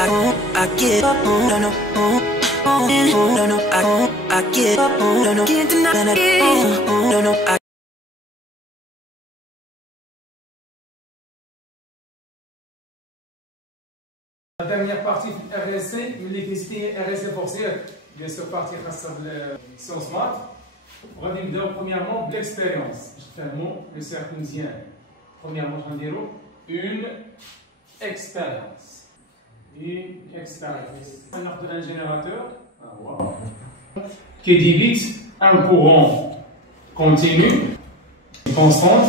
I give up, no, no, no, no, I give up, no, no, can't deny it, no, no, La dernière partie de RSC, اللي كيستي RSC forcé, bien sûr partie خاصة بالسيونس مات. وغادي نبداو premièrement بالexpérience باش نفهموا لو سيركل مزيان. Premièrement غنديروا une expérience. ناخذ un générateur qui débite un courant continu, constante,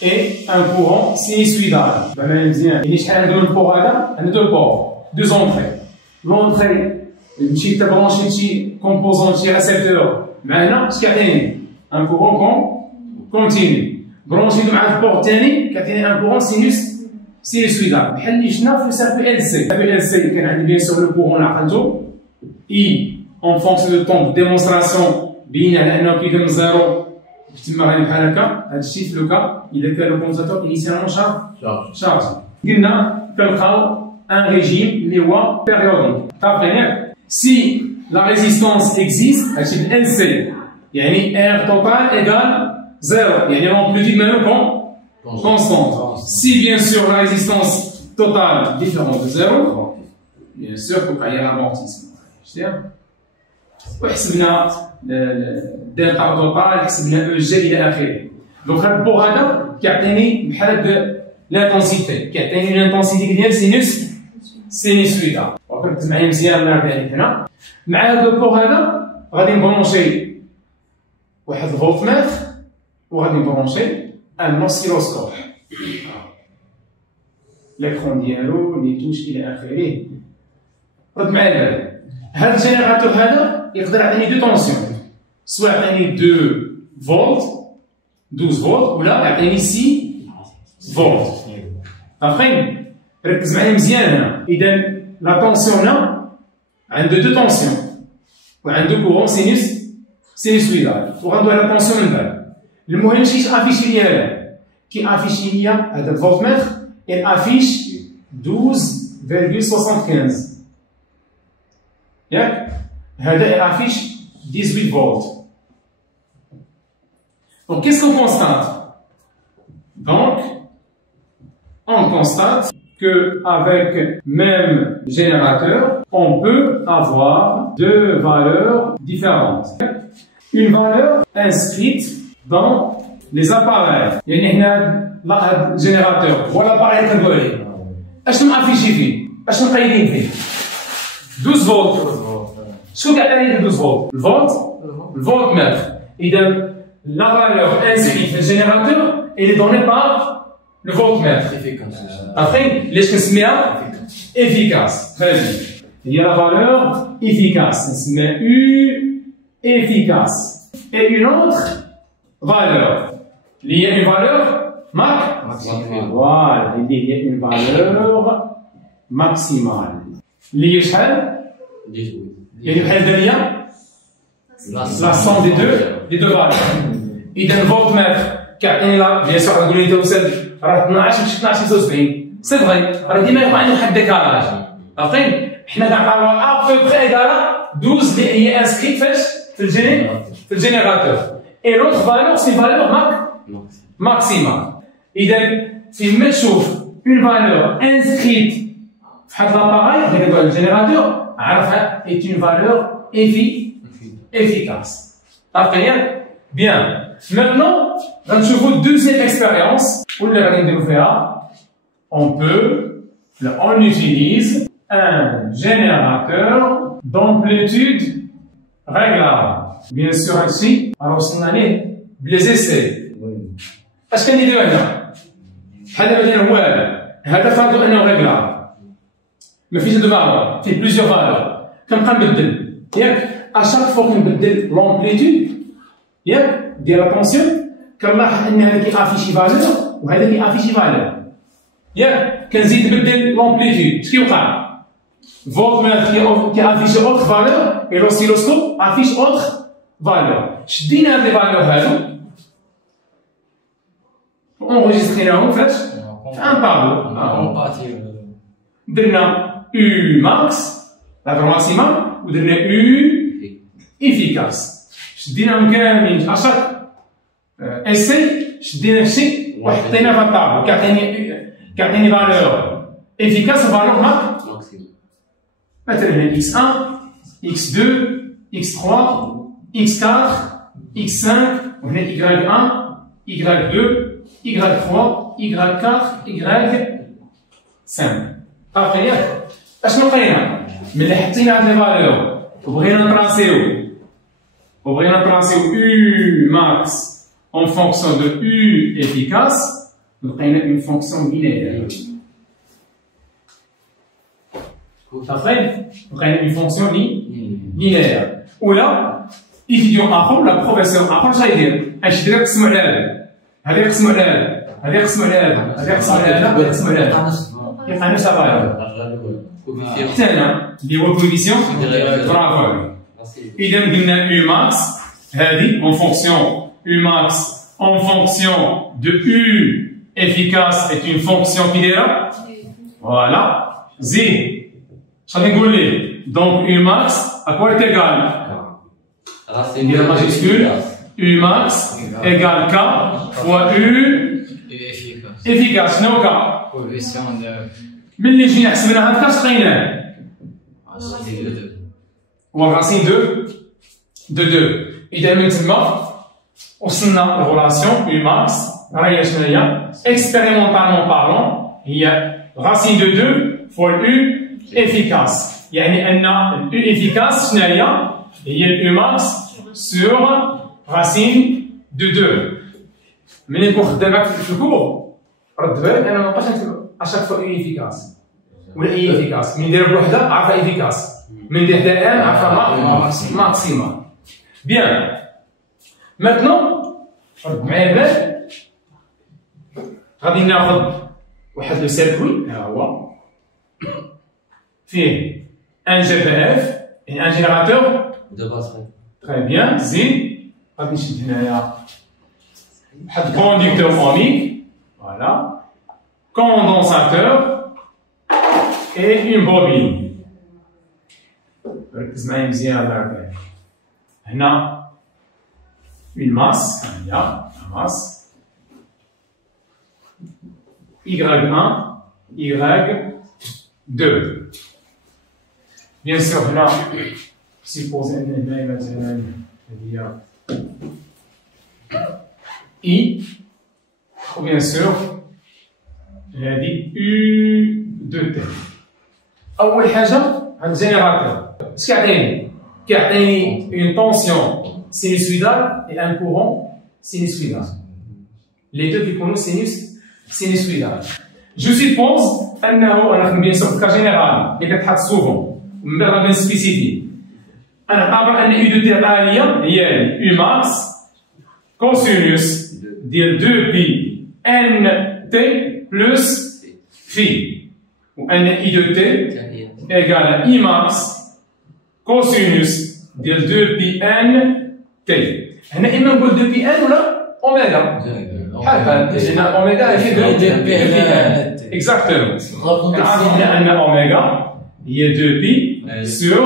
et un courant sinusoïdal. معناها مزيان يعني شحال عندنا البور هذا؟ عندنا دو بور دو زونطري. لونطري مشيت تبرونشي شي كومبوزون شي ريسيبتور معنا اش كيعطيني؟ ان كورون كونتينيو. برونشيتو مع البور الثاني كيعطيني ان كورون سينوسويدال بحال اللي شفنا في السيركل ال سي. ال سي كان عندي بيان سور لو كورون اللي عقلتو اي اون فونكسيون دو طون ديمونستراسيون بين على انه كيبدا من زيرو تما غادي بحال هكا. هذا الشيء في لو كا اذا كان لو كونزاتور انيسيالمون شارجي. قلنا كنلقاو ان ريجيم اللي هو بيريوديك. عارفين ياك سي لا ريزيستونس اكزيست هادشي بال سي يعني ار توتال ايغال زيرو يعني لامبليتود مالو constante. Si bien sûr la résistance totale est différente de 0, bien sûr qu'il y a l'amortissement. وحسبنا الدلتا توتال حسبنا او جي الى اخره. دونك هذا البور هذا كيعطيني بحال لانتونسيتي كيعطيني لانتونسيتي ديال سينوسويدال. وكنت معايا مزيان الله يرضي عليك هنا. مع هذا البور هذا غادي نبرونشي واحد الفولتمتر وغادي نبرونشي ان اوسيلوسكوب. l'écran ديالو لي توش الى اخره. رد معايا البال هذا الجينيراتور هذا يقدر يعطيني دو طونسيون سواء يعطيني 2 فولت 12 فولت ولا يعطيني 6 فولت. عارفين ركز معايا مزيان هنا. اذا لا طونسيون هنا عنده دو طونسيون وعنده كورون سينوسويدال وغندوي على طونسيون من بعد. المهم ماشي افيشي ليا هذا كي افيشي ليا هذا الفولتمتر افيش 12.75 ياك هذا افيش 18 فولت. Donc qu'est-ce qu'on constate? Donc on constate que avec même générateur on peut avoir deux valeurs différentes. Une valeur inscrite dans les appareils. يعني هنا هذا الجينيراتور هو الاباريل اللي كندوي عليه. اش مافيشي فيه؟ اش مقيدين فيه؟ 12 فولت. شكون كيعطيني 12 فولت؟ الفولت متر. اذا لا فالور انسكريت في الجينيراتور اللي دوني بار لو فولت متر. عارفين ليش كنسميها افيكاس؟ تري بيان. هي لا فالور افيكاس نسميها او افيكاس. اي اون اوتر فالور اللي هي اون فالور maximale. Voilà, il y a une valeur maximale. اللي هي شحال؟ يعني بحال داليا لا سون دي دو فالور. إذا الفولتمتر كيعطيني لا بيان سور غنقول لي توصل راه 12 ماشي 12 76 سي فغي راه ديما يكون عندنا واحد الديكالاج. عارفين حنا كنعطيو ا بو بري ايكالا 12 اللي هي انسكريت فاش في الجينيراتور. اي لوطر فالور سي فالور ماكسيمال. إذا فيما تشوف اون فالور انسكريت في واحد لاباراي اللي كندوي على الجينيراتور عرفها اي اون فالور افيكاس. عرفت ياك؟ بيان. مانتنون غنشوفو دوزيام اكسبيريونس واللي غادي نديرو فيها on utilise un générateur d'amplitude réglable. Bien sûr هادشي راه وصلنا ليه بلي زيسي. اش كنديرو هنا؟ بحال دابا داير هو هذا فرضوا انه ريغلابل ما فيش دو فالور فيه بليزيور فالور كنبقى نبدل ياك اشاك فوا كنبدل لومبليتود ياك ديال لا طونسيون كنلاحظ ان هذا كيافيشي فالور وهذا كيافيشي فالور ياك كنزيد نبدل لومبليتود اش كيوقع؟ فولتمتر كيافيشي اوتر فالور اي لوسيلوسكوب افيش اوتر فالور. شدينا هاد لي فالور هادو enregistré فاش؟ في ان طابلو درنا U max, la valeur maximum, ou de U efficace. Je dis à chaque essai, je dis un chi, ou je dis un table, كاعطيني valeur efficace, valeur maximum. Maintenant, x1, x2, x3, x4, x5, on a y1, y2, y3, y4, y5. عرفتي ياك؟ اشنو لقينا؟ ملي حطينا هاد لي فالور وبغينا نطراسيو U max en fonction de U efficace, لقينا une fonction linéaire. لقينا une fonction linéaire. ولا étudiant آخر ولا بروفيسور آخر اش غايدير؟ اش يدير؟ يقسم على هذا، يقسم على هذا، يقسم على هذا، يقسم على هذا، يقسم على هذا. يلقى نفس الفالور. حتى هنا اللي هو كوفيسيون برافو. إذا قلنا U max هذه en fonction U max en fonction de U efficace est une fonction qui est là. Voilà. Z. Je vais vous dire. Donc U max à quoi est égal? Il y a la majuscule. U max égale K fois U efficace. Non K. من اللي جينا حسبنا هاد كاش لقيناه هو راسين دو 2. إذا من تما وصلنا لغولاسيون U max راهي شنو هي؟ اكسبيريمونتالمون بارلون هي راسين دو 2 فوا U efficace. يعني أن U efficace شنو هي؟ هي U max sur راسين دو 2. ملي نكون خدامك في الكور رد بالك أنا مابقاش نكتب à chaque fois U efficace. Ou I efficace. من ندير بوحدة عارفة efficace. من ندير حتى N عارفة maximum. Bien. Maintenant, رد معايا بال غادي ناخذ واحد لو سيركوي ها هو فيه ان GPF يعني ان جينيراتور دو باس. تري بيان. زين غادي نشد هنايا واحد كونديكتور اوميك. فوالا. Condensateur et une bobine. ركز معايا مزيان الله يرضى. هنا une masse, il y a la masse Y1, Y2. Bien sûr, là, supposez maintenant il y a I, ou bien sûr, j'ai dit U2T. أول حاجة عند الجينيراتور اش كيعطيني؟ كيعطيني une tension sinusoïdale et un courant sinusoïdal. Les deux كيكونوا sinusoïdal. Je suppose أنه أنا bien sûr في cas général اللي كتحط souvent من بعد غادي نسبيسيفي. أنا نعتبر أن U2T عالية هي U max cosinus ديال 2pi NT plus phi. وأن I2T égale à I max cosinus ديال 2pi T. هنا إما نقول 2pi N ولا أوميغا. بحال هكا جينا أوميغا هي 2pi N. إكزاكتومون. عرفنا أن أوميغا هي 2pi sur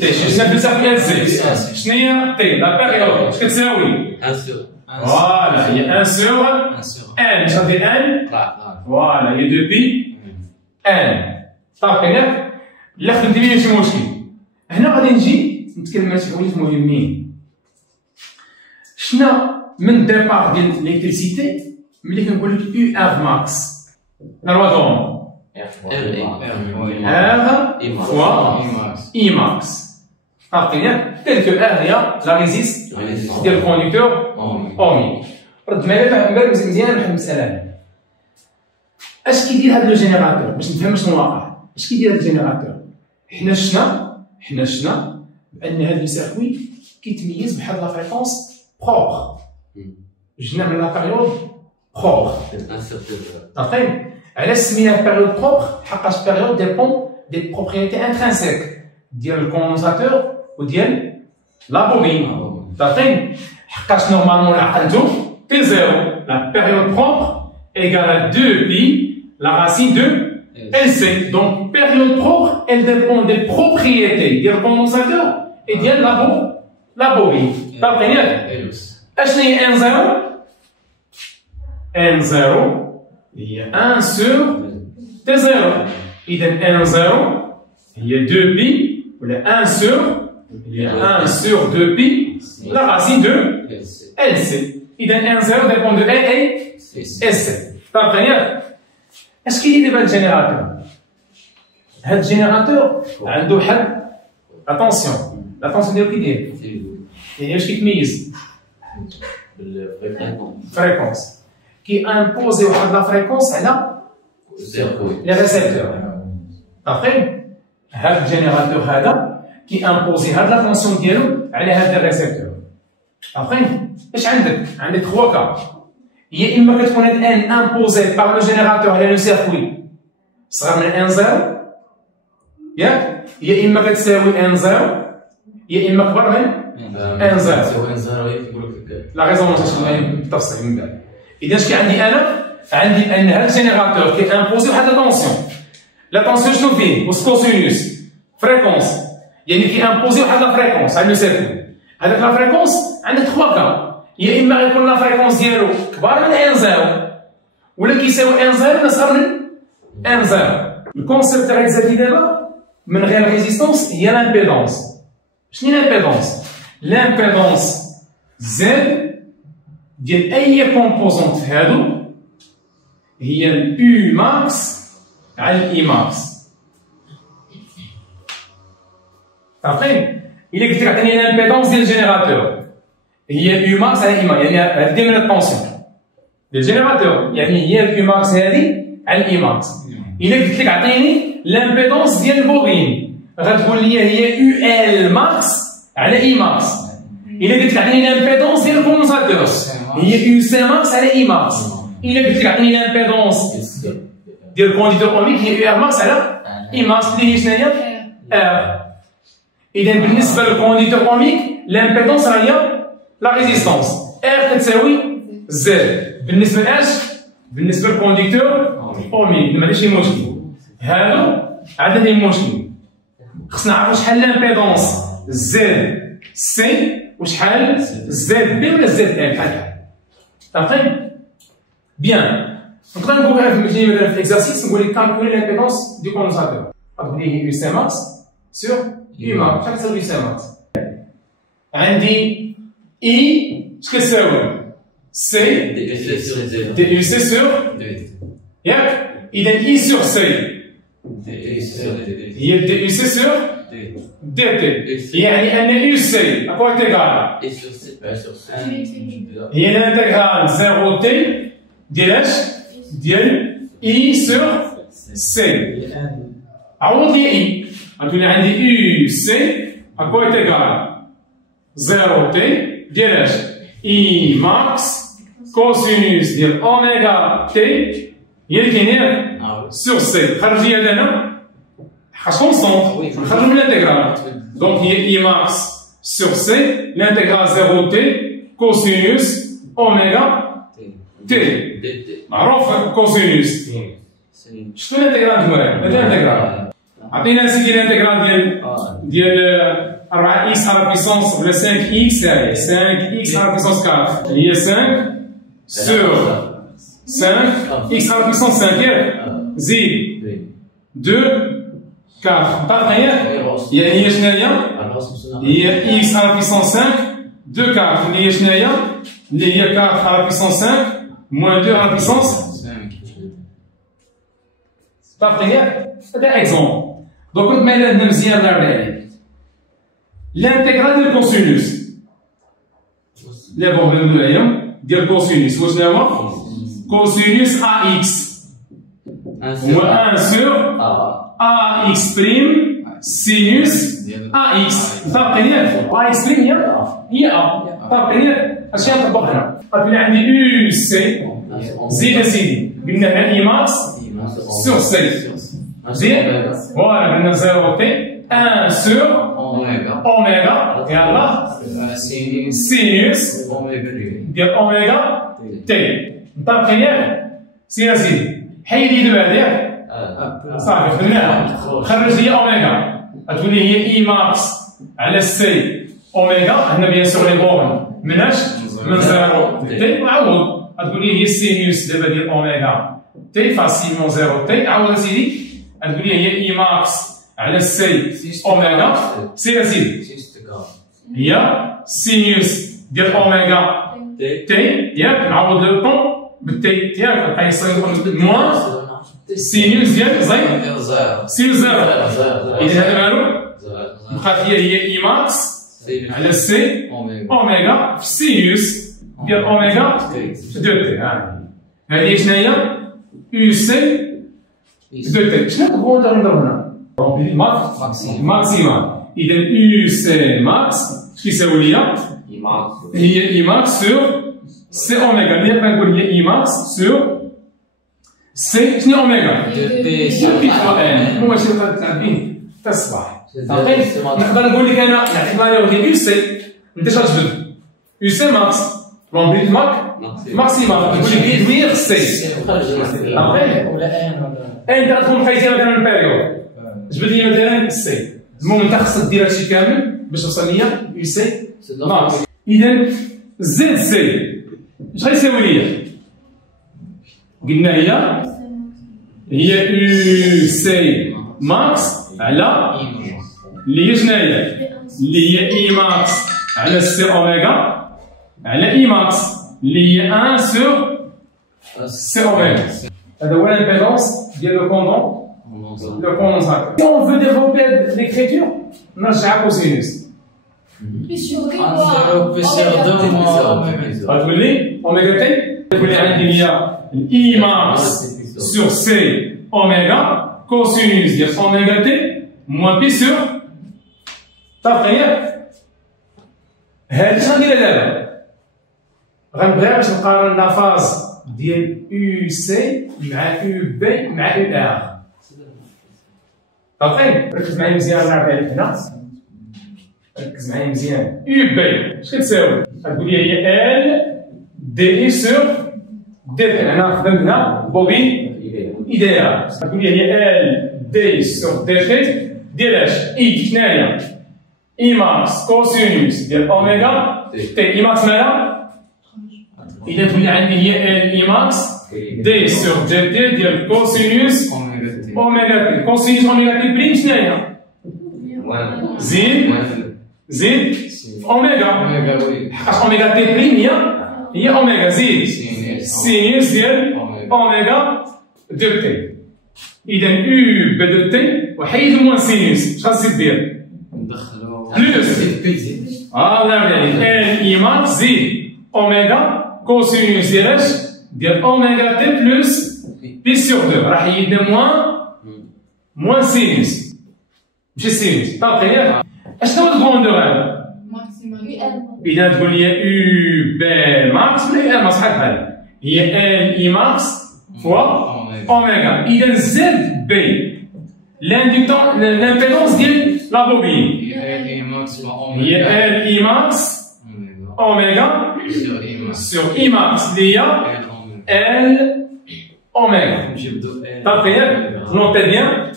T. شنو بزاف ديال زي. شنو هي T؟ لا بيريود اش كتساوي؟ 1 sur. فوالا هي 1 sur N. اش غادير N؟ فوالا هي 2pi N. صافي ياك؟ لا خدمتي لي ماشي مشكل. هنا غادي نجي نتكلم على شي حوايج مهمين. شنو من الديبار ديال الالكتريسيتي ملي كنقول لك U R max لا لوا دوم R فوا I max. صافي ياك؟ تيل كو R هي لا ريزيست ديال الكونديكتور اوميك. رد معايا مزيان واحد المسألة هنا. اش كيدير هذا لو جينيراتور باش نفهم شنو واقع؟ اش كيدير هذا الجينيراتور؟ حنا شفنا بان هذا السيركوي كيتميز بواحد لا فريكونس بروبر. جينا من لا بيريود بروبر. صافي علاش سميناها بيريود بروبر؟ حقاش بيريود ديبون دي بروبريتي انترانسيك ديال الكوندنساتور وديال لا بوبين. صافي حقاش نورمالمون عقلتو T0 la période propre égale à 2pi la racine de LC. Donc, période propre, elle dépend des propriétés du condensateur et de la bobine. T'as compris? Qu'est-ce que N0? N0, il y a 1 sur T0. Il y a N0, il y a 2pi, ou le 1 sur, il y a 1 sur 2pi, la racine de LC. Il y a N0 dépend de L et SC. T'as compris? Est-ce qu'il y a des générateurs? Ce générateur, attention, l'attention ديالو كي داير؟ يعني واش كيتميز؟ بالفريكونس. كي امبوزي واحد لا فريكونس على لي ريسيبتور. صافي؟ هاد الجينيراتور هذا كي امبوزي هاد لا فونكسيون ديالو على هاد الريسيبتور. صافي؟ اش عندك؟ عندك 3 كا. يا اما كتكون هاد ان امبوزي باغ لو جينيراتور على لو سيركوي صغر من ان 0 ياك؟ يا اما كتساوي ان 0 يا اما كبر من ان 0. تساوي ان 0 يقول لك لا ريزونونس تشمل بالتفصيل من بعد. اذا اش كي عندي انا؟ عندي ان هاد الجينيراتور كي امبوزي واحد لا طونسيون. لا طونسيون شنو فيه؟ كوسينوس فريكونس، يعني كي امبوزي واحد لا فريكونس على لو سيركوي. هذاك لا فريكونس عندك 3 كا. يا اما غيكون لا فريكونس ديالو كبار من ان 0 ولا كيساوي ان 0 ولا صغر من ان 0. الكونسيبت تاع الزاكي دابا من غير ريزيستونس هي لامبيدونس. شنو هي لامبيدونس؟ لامبيدونس زد ديال اي كومبوزونت هادو هي اليو ماكس على الاي ماكس. صافي؟ الا قلت لك عطيني لامبيدونس ديال الجينيراتور هي يو ماكس على اي ماكس، يعني هذه من الطونسيون ديال الجينيراتور، يعني هي اليو ماكس هذه على الاي ماكس. الا قلت لك عطيني لامبيدونس ديال البوبين غتقول لي هي يو ال ماكس على اي ماكس. الا قلت لك عطيني لامبيدونس ديال الكوندنساتور هي يو سي ماكس على اي ماكس. الا قلت لك عطيني لامبيدونس ديال الكونديتور اوميك هي يو ار ماكس على اي ماكس اللي هي شنو هي؟ ار. اذا بالنسبه للكونديتور اوميك لامبيدونس هي لا ريزيستونس ار كتساوي زد. بالنسبه لاش؟ بالنسبه للكونديتور اوميك ما عندناش شي مشكل. هادو عندنا فيه مشكل. خصنا نعرفو شحال لامبيدونس زد سي وشحال زد بي ولا زد ال بحال صافي؟ بيان. نقدر نقول لك مثلا في الاكزارسيس نقول لك كالكولي لامبيدونس دي كوندنساتور. غتقول لي يو سي ماكس سور يو ماكس. شحال كتساوي يو سي ماكس؟ عندي اي اش كتساوي؟ سي دي يو سي سور ياك؟ اذا اي سور سي هي دي يو سي سور دي تي، يعني ان يو سي اكوا انتيغرال هي الانتيغرال 0 تي ديال اش؟ ديال اي سور سي. عوض لي اي غتولي عندي يو سي اكوا انتيغرال 0 تي ديال اش؟ اي ماكس كوسينوس ديال اوميغا تي هي اللي كاينه سور سي. خرج لي هذا هنا حاجه كونستونت نخرجو من الانتيغرال. دونك هي اي ماكس سور سي الانتيغرال 0 تي كوسينوس اوميغا تي. معروف كوسينوس شنو الانتيغرال ديالها؟ هذا الانتيغرال. عطينا سيدي الانتيغرال ديال 4 اكس على بيسونس ولا 5 اكس، 5 اكس على بيسونس 4 اللي هي 5 سور 5 x à la puissance 5 زيد 2 4 طاقية يعني هي شناهي؟ هي x à la puissance 5 2 4 اللي هي شناهي؟ اللي هي 4 à la puissance 5 moins 2 à la puissance 5. طاقية هذا اكزومبل. دوك كنت مايل عندنا مزيان نعرف عليه الانتيغرال ديال الكوسينوس. لا بون نبداو عليهم ديال الكوسينوس واش هو؟ Cosinus AX هو 1 sur AX prime sinus AX. طابقين ياك AX prime هي A. طابقين ياك اش غنطبق هنا؟ غتولي عندي يو سي زيد اسيدي قلنا هنا اي ماكس سور سي زيد فوالا قلنا 0 تي 1 sur اوميغا يلا سينوس ديال اوميغا تي. نطابقين ياك؟ سير اسيدي حيد لي دابا هذاك صافي خدمناها. خرج لي اوميغا غتولي هي اي ماكس على سي اوميغا. هنا بيان سور لي بورن مناش من 0 تي، وعوض غتقول لي هي سينيوس دابا ديال اوميغا تي فاسيلمون 0 تي. عوض اسيدي غتقول لي هي اي ماكس على سي اوميغا سي اسيدي هي سينيوس ديال اوميغا تي ياك. نعوض لو طون بالتي ديالك غيبقى يصير موان سينيوس ديال سينيوس 0. اذا هذا مالو بقات هي اي ماكس على سي اوميغا في سينيوس ديال اوميغا في 2 تي. هذه شنو هي؟ يو سي 2 تي. شنو نبغيو نضرب هنا؟ رومبلي ماكسيمال. اذا يو سي ماكس اش كيساوي ليا؟ هي اي ماكس سور سي اوميغا. ملي كنقول هي اي ماكس سور سي شنو اوميغا؟ بي فوا ان. هما شي تعبين حتى الصباح. نقدر نقول لك انا نعتبرها هي يو سي. انت اش غتجبد؟ يو سي ماكس رومبلي ماكسيمال. تقول لي بير سي ولا ان غتكون حيتي مثلا البيريود. جبد لي مثلا سي. المهم انت خصك دير هادشي كامل باش توصل ليا يو سي ماكس. اذا زد سي اش غيساوي ليا؟ قلنا هي يو سي ماكس على اللي هي شنو هي؟ اللي هي اي ماكس على سي اوميغا على اي ماكس اللي هي 1 سور سي اوميغا. هذا هو الامبيدونس ديال لو كوندون لو كوندونساتور. Si on veut développer l'écriture نرجع كوسينوس. غتقول لي اوميغا تي. تقول لي عندي هي الاي ماكس سور سي اوميغا كوسينوس ديال اوميغا تي موان بي سور صافي ياك. هادي شنو غندير دابا؟ غنبغيها باش نقارن لا فاز ديال يو سي مع يو بي مع يو ار. صافي ركز معايا مزيان. نعرف عليك هنا ركز معايا مزيان. يو بي اش كتساوي؟ غتقول لي هي ال دي اي سور دي بي. انا خدمنا بوبين ايديال. غتقول لي هي ال دي سور دي بي ديال اش؟ اي شناهي؟ اي ماكس كوسينوس ديال اوميغا تي. اي ماكس مالها؟ اذا تولي عندي هي ال اي ماكس دي سور دي تي ديال كوسينوس اوميغا تي. كوسينوس اوميغا تي بريم شناهي؟ زيد اوميغا. حقاش اوميغا تي بريم هي اوميغا زيد سينوس ديال اوميغا دو تي. اذا يو بي دو تي وحيد موان سينوس اش غتزيد دير؟ ندخلو بلوس. الله يرضي عليك. ال اي ماكس زيد اوميغا كوسينوس ديال اش؟ ديال اوميغا تي بلوس بي سور 2. راه حيدنا موان سينوس ماشي سينوس. طابقي ياك. اشنو هو الكروندور هذا؟ اذا تقول لي يو بي ماكس ولا يو ار ماكس بحال بحال. هي ال اي ماكس فوا اوميغا. اذا زد بي لامبيدونس ديال لا بوبين هي ال اي ماكس اوميغا سور اي ماكس اللي هي ال اوميغا. صافي ياك.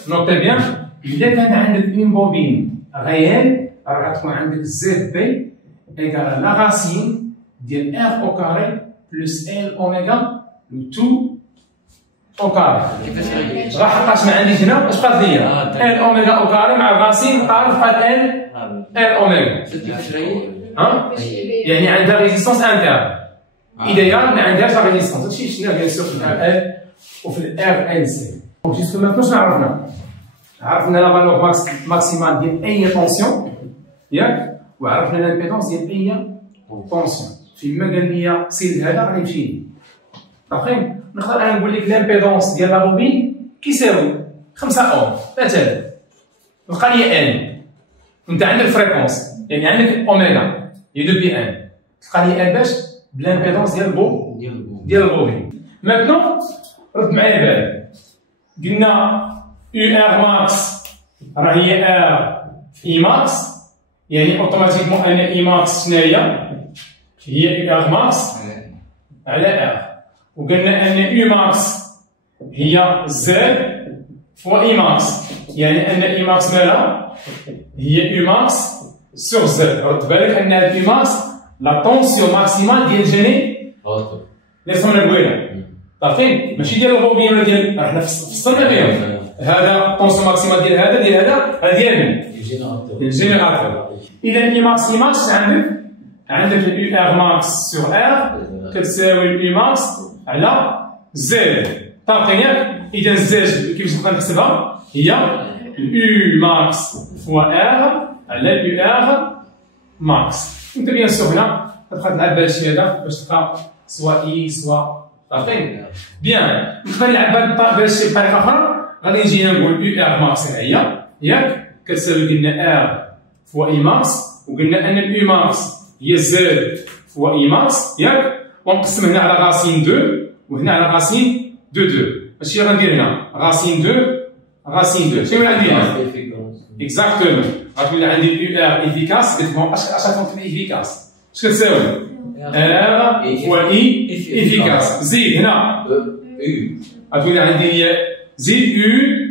نوتي بيان. اذا كان عندك اون بوبين غيال راه غتكون عندك زد بي ايكال لا راسين ديال ار او كاري بلس ال اوميغا لو تو او كاري. راه حقاش ما عنديش هنا اش بقات ليا؟ ال اوميغا او كاري مع الراسين قارب بقات ال اوميغا. يعني عندها ريزيستونس انتر. اذا ما عندهاش لا ريزيستونس هادشي شفنا بيان سور في الار ال وفي الار ان سي. جيسكو ماتنو شنو عرفنا؟ عرفنا لا فالور ماكسيمال ديال اي طونسيون ياك، وعرفنا لامبيدونس ديال اي طونسيون. فيما قال لي سير هذا غادي نمشي ليه. باقي نقدر انا نقول لك لامبيدونس ديال لا بوبين كيساوي 5 اوم مثلا. بقى لي ان انت عندك فريكونس يعني عندك اوميغا هي 2 بي ان. تلقى لي ان باش بلامبيدونس ديال البوبين. ماتنون رد معايا بالك. قلنا يو ار ماكس راه هي ار اي ماكس، يعني اوتوماتيكمون انا اي ماكس شناهي؟ هي يو ار ماكس على ار. وقلنا ان يو ماكس هي زد فوا اي ماكس، يعني ان اي ماكس مالها هي اي ماكس سور زد. رد بالك ان هاد اي ماكس لا طونسيون ماكسيمال ديال جيني اللي صونا قبيله، عارفين ماشي ديال الغوبيه ولا ديال حنا فصلنا بهم. هذا طونسيون ماكسيمال ديال هذا هذا ديال الجينيراتور. اذا اي ماكس عندك اليو ار ماكس سور ار كتساوي اليو ماكس على زد. طابقين ياك؟ اذا زد كيفاش نقدر نحسبها؟ هي اليو ماكس فوا ار على اليو ار ماكس. انت بيان سور هنا تبقى تلعب بهذا الشيء هذا باش تلقى سوا اي سوا عارفين؟ بيان نقدر نلعب بهذا الشيء بطريقه اخرى. غادي نجي نقول يو ار ماكس هي ياك كتساوي قلنا ار فوا اي ماكس، وقلنا ان اليو ماكس هي زد فوا اي ماكس ياك، ونقسم هنا على غاسين 2 وهنا على غاسين دو 2. اش غندير هنا؟ غاسين 2 شنو غندير هنا؟ اكزاكتومون غتولي عندي اليو ار افيكاس. قلت لهم اش غتكون افيكاس؟ اش كتساوي؟ ار فوا اي افيكاس زيد هنا غتولي عندي هي زيد يو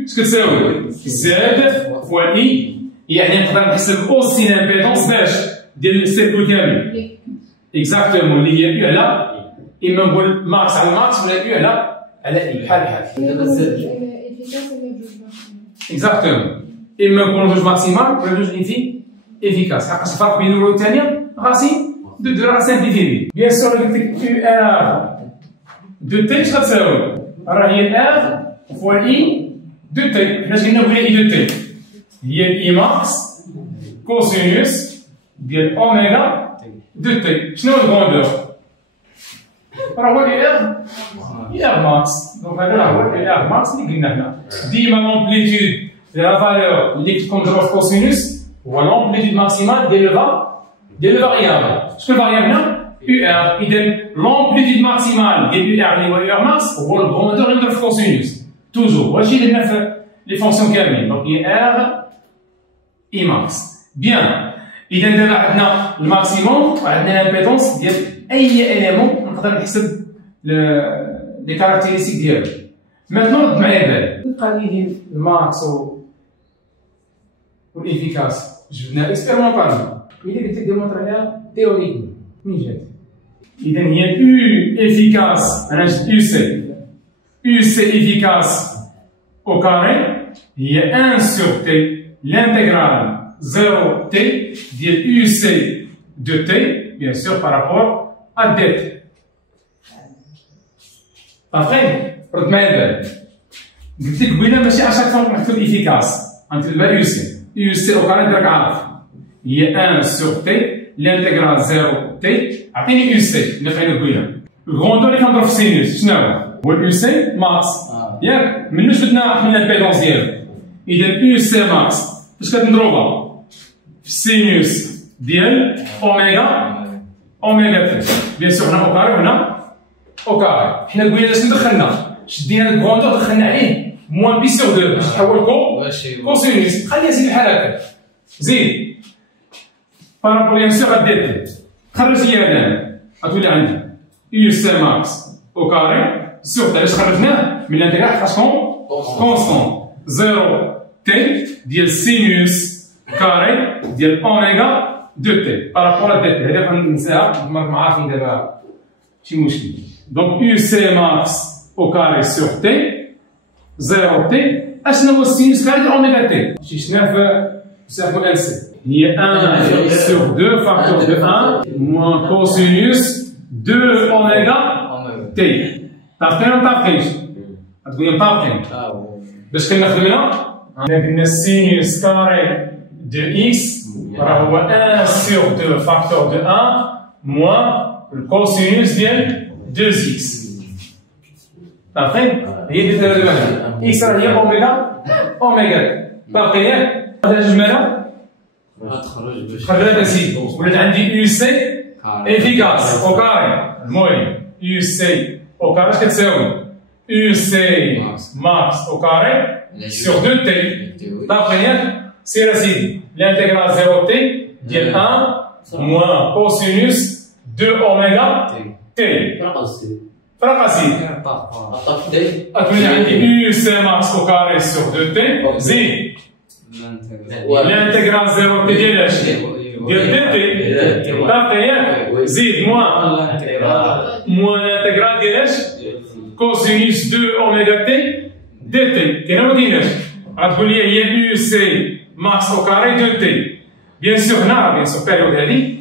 اش كتساوي؟ زد فوا اي. يعني نقدر نحسب اوسي لامبيدونس باش ديال السيركل كامل اكزاكتومون اللي هي يو على اما نقول ماكس على ماكس ولا يو على اي بحال دابا زاد اكزاكتومون اما نكون جوج ماكسيمال ولا جوج افيكاس. حقاش الفرق بين الاولى والثانيه غاسين دو راه سامبليفي. بيان سور قلت لك يو ار دو تي اش غتساوي؟ راه هي ار فوا اي دو تي. حنا جينا نقول اي دو تي هي الاي ماكس كوسينوس ديال اوميغا دو تي. شنو الكوندور؟ راه هو الاي ار ماكس. دونك هذا راه هو الاي ار ماكس اللي قلنا هنا. ديما لومبليتود ديال لا فالور اللي كتكون مضروبه في كوسينوس هو لومبليتود ماكسيمال ديال الفاريابل. شكون الفاريابل هنا؟ يو ار. اذا لومبليتود ماكسيمال ديال يو ار اللي هو يو ار ماكس هو الكوندور اللي مضروب في كوسينوس توجور. واش اللي درنا في لي فونكسيون كاملين؟ دونك يو ار اي ماكس. بيان اذا دابا عندنا الماكسيموم وعندنا الامبيدونس ديال اي اليمون نقدر نحسب لي كاركتيرستيك ديالو. ماتنون رد معايا البال القضيه ديال الماكس والافيكاس جبنا اكسبيرمونطالمون. الا قلت لك ديمونطريها تيوريكمون منين جات؟ اذا هي يو افيكاس انا جبت يو سي افيكاس au carré هي 1 sur t l'intégrale 0 t ديال UC de t bien sûr par rapport à dt. عارفين؟ رد معايا البال قلت لك قبيله ماشي اشاك فوا نكتب افيكاس غنكتب بها يو سي او كاري ديالك عارف هي 1 sur t l'intégrale 0 t. عطيني يو سي اللي بغينا قبيله الكروندور اللي كنضرب في سينوس شنو هو اليو سي ماكس ياك منو شدنا حنا البيدونس ديالو. اذا يو سي ماكس فاش كتنضربها في السينوس ديال اوميغا تي. بيان سور هنا او كاري وهنا او كاري. حنا قلنا اش دخلنا شدينا الكروندور دخلنا عليه موان بي سور 2 باش تحول كوسينوس. خليها سيدي بحال هكا زيد بارابول بيان سور غدير خرج لي هذا غتولي عندي يو سي ماكس او كاري سور علاش خرجناه من الانتجرال حيت كونستون 0 تي ديال سينوس كاري ديال اوميغا دو تي بارابور دي تي. هذا غننساها ما عارفين دابا شي مشكل. دونك يو سي ماكس او كاري سور تي 0 تي اشنو هو السينوس كاري ديال اوميغا تي؟ شفنا في سيركل ال سي هي 1 sur 2 facteur de 1 moins cosinus 2 oméga t. طابقين ولا مطابقينش؟ غتقولي مطابقين. باش كناخدو هنا قلنا السينوس كاري دو اكس راه هو 1 sur 2 facteur de 1 moins الكوسينوس ديال 2 اكس. طابقين؟ هي ديال هذا المعنى اكس راه هي اوميغا طابقين ياك؟ هذا جوج مالها خرج هذا سي ولات عندي يو سي افيكاس او كاري. المهم يو سي او كاري اش كتساوي؟ يو سي ماكس او كاري سور 2 تي. طابقين ياك؟ سير اسيدي الانتيغرال 0 تي ديال 1 موان كوسينوس 2 اوميغا تي. فرقاسي أتولي عندي يو سي ماكس أو كاري سور دو تي زيد الانتجرال زيرو تي ديال اش؟ ديال دي تي تعرفي ياك؟ زيد موان الانتجرال ديال اش؟ كوسينوس 2 أوميغا تي دي تي كاينة ولا مكايناش؟ غتقول لي هي يو سي ماكس أو كاري دو تي بيان سور هنا بيان سور بيريود هادي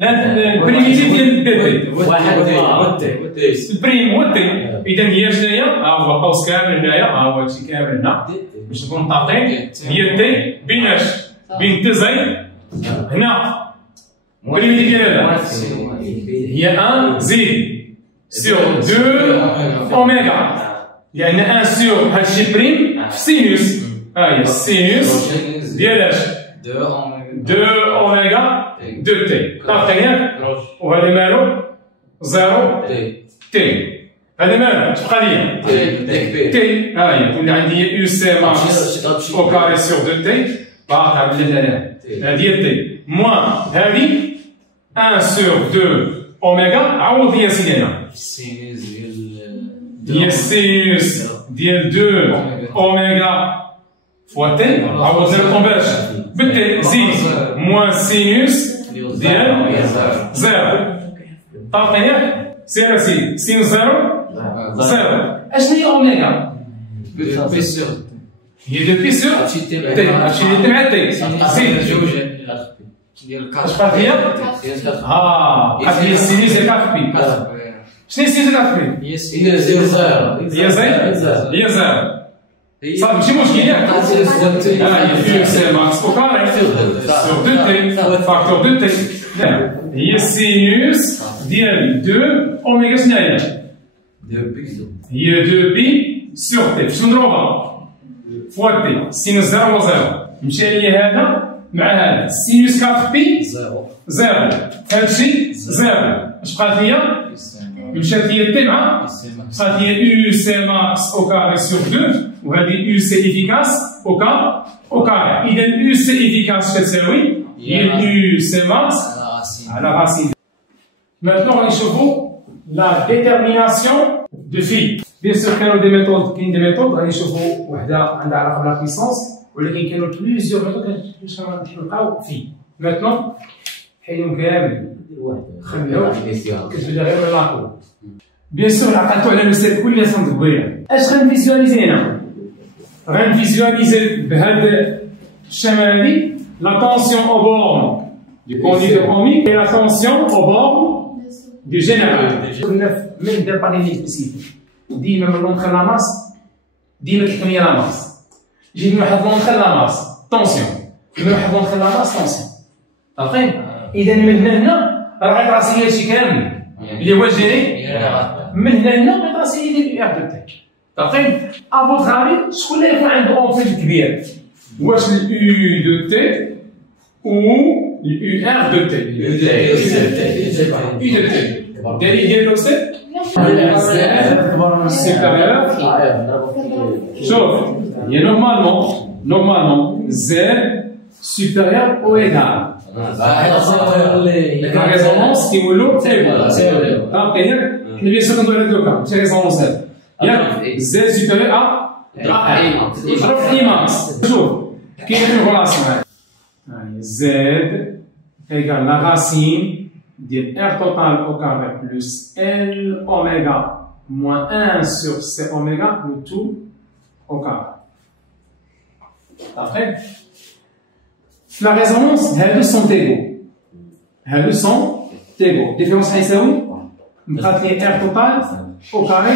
البريميتيف ديال دي تي واحد البريم هو التي اذا هي شناهي؟ ها هو القوس كامل هنايا ها هو هادشي كامل هنا باش نكون طاقين هي تي بين اش؟ بين تي زائد هنا البريميتيف ديالها هي 1 زيد سور 2 اوميغا لان 1 سور هادشي بريم في سينوس ها هي السينوس ديال اش؟ 2 اوميغا 2 تي طاقين ياك؟ وهذا مالو؟ زيرو تي هذا مالو تبقى ليا تي ها هي تولي عندي يو سي ماكس او كاري سور دو تي باقا بلا هنا هذه هي تي موان هذه 1 سور 2 اوميغا عوض هي سيدي هنا هي السينوس ديال 2 اوميغا فوا تي عوضنا الكونفيرجن بالتي زيد موان سينوس ديال زيرو طاقين ياك؟ سير سيدي سين زيرو زيرو اشنو هي اوميغا؟ بي سور هي دو بي سور تي هادشي اللي تبع تي زيد ديال اش بقات هي؟ ها بقات هي السينوس ديال 4 بي شنو هي السينوس ديال 4 بي؟ هي زيرو هي زيد هي زيرو صافي ماشي مشكل ياك؟ ها هي يو سي ماكس او كاري سور دو تي فاكتور دو تي هي السينوس ديال 2 اوميغا شنو هي؟ هي 2 بي سور تي شنو نضربها؟ فوا تي سينوس 0 هو 0 مشى لي هذا مع هذا سينوس 4 بي زيرو هادشي زيرو اش بقات لي؟ مشات لي تي مع بقات لي يو سي ماكس او كاري سور 2 وهذه يو سي افيكاس او كاري اذا يو سي افيكاس كتساوي هي يو سي ماكس على راسين. Maintenant, on va échauffer la détermination de phi. Bien sûr, il y a des méthodes, on va échauffer une عندها علاقة باللا puissance, ولكن كاينو plusieurs méthodes باش نلقاو phi. Maintenant, حيدهم كامل خليوه كتبدا غير من لاكو. Bien sûr, عقلتو على المسائل كلها صندوقية. اش غنفيزواليزي هنا؟ غنفيزواليزي بهاد الشمال هادي la tension au borne du conducteur ohmique et la tension au bord du générateur. كنا ما ندير با لي سبيسيفيك ديما من لونتخ لا ماس ديما كيكون لا ماس ديما واحد لونتخ لا ماس طونسيون ديما واحد لونتخ لا ماس طونسيون عارفين اذا من هنا لهنا راه غيطراسي هادشي كامل اللي هو جيري من هنا لهنا غيطراسي لي دي ار دو تي عارفين افوت غالي شكون اللي يكون عنده اونفيل كبير واش اليو دو تي ou UR de T. U de T. Dérivé de C. Supérieur. Sauf, il y a normalement, Z supérieur ou égal. La résonance qui est l'eau, c'est bon. Mais bien sûr, on doit être le cas. C'est résonance Z. Il y a Z supérieur à Imax. Sauf, qu'il y a une relation. Z égale la racine de R total au carré plus L oméga moins 1 sur C oméga, le tout au carré. Après, la résonance, elles sont égaux. Elles sont égaux. Différence حيساوي نبقى لي R total au carré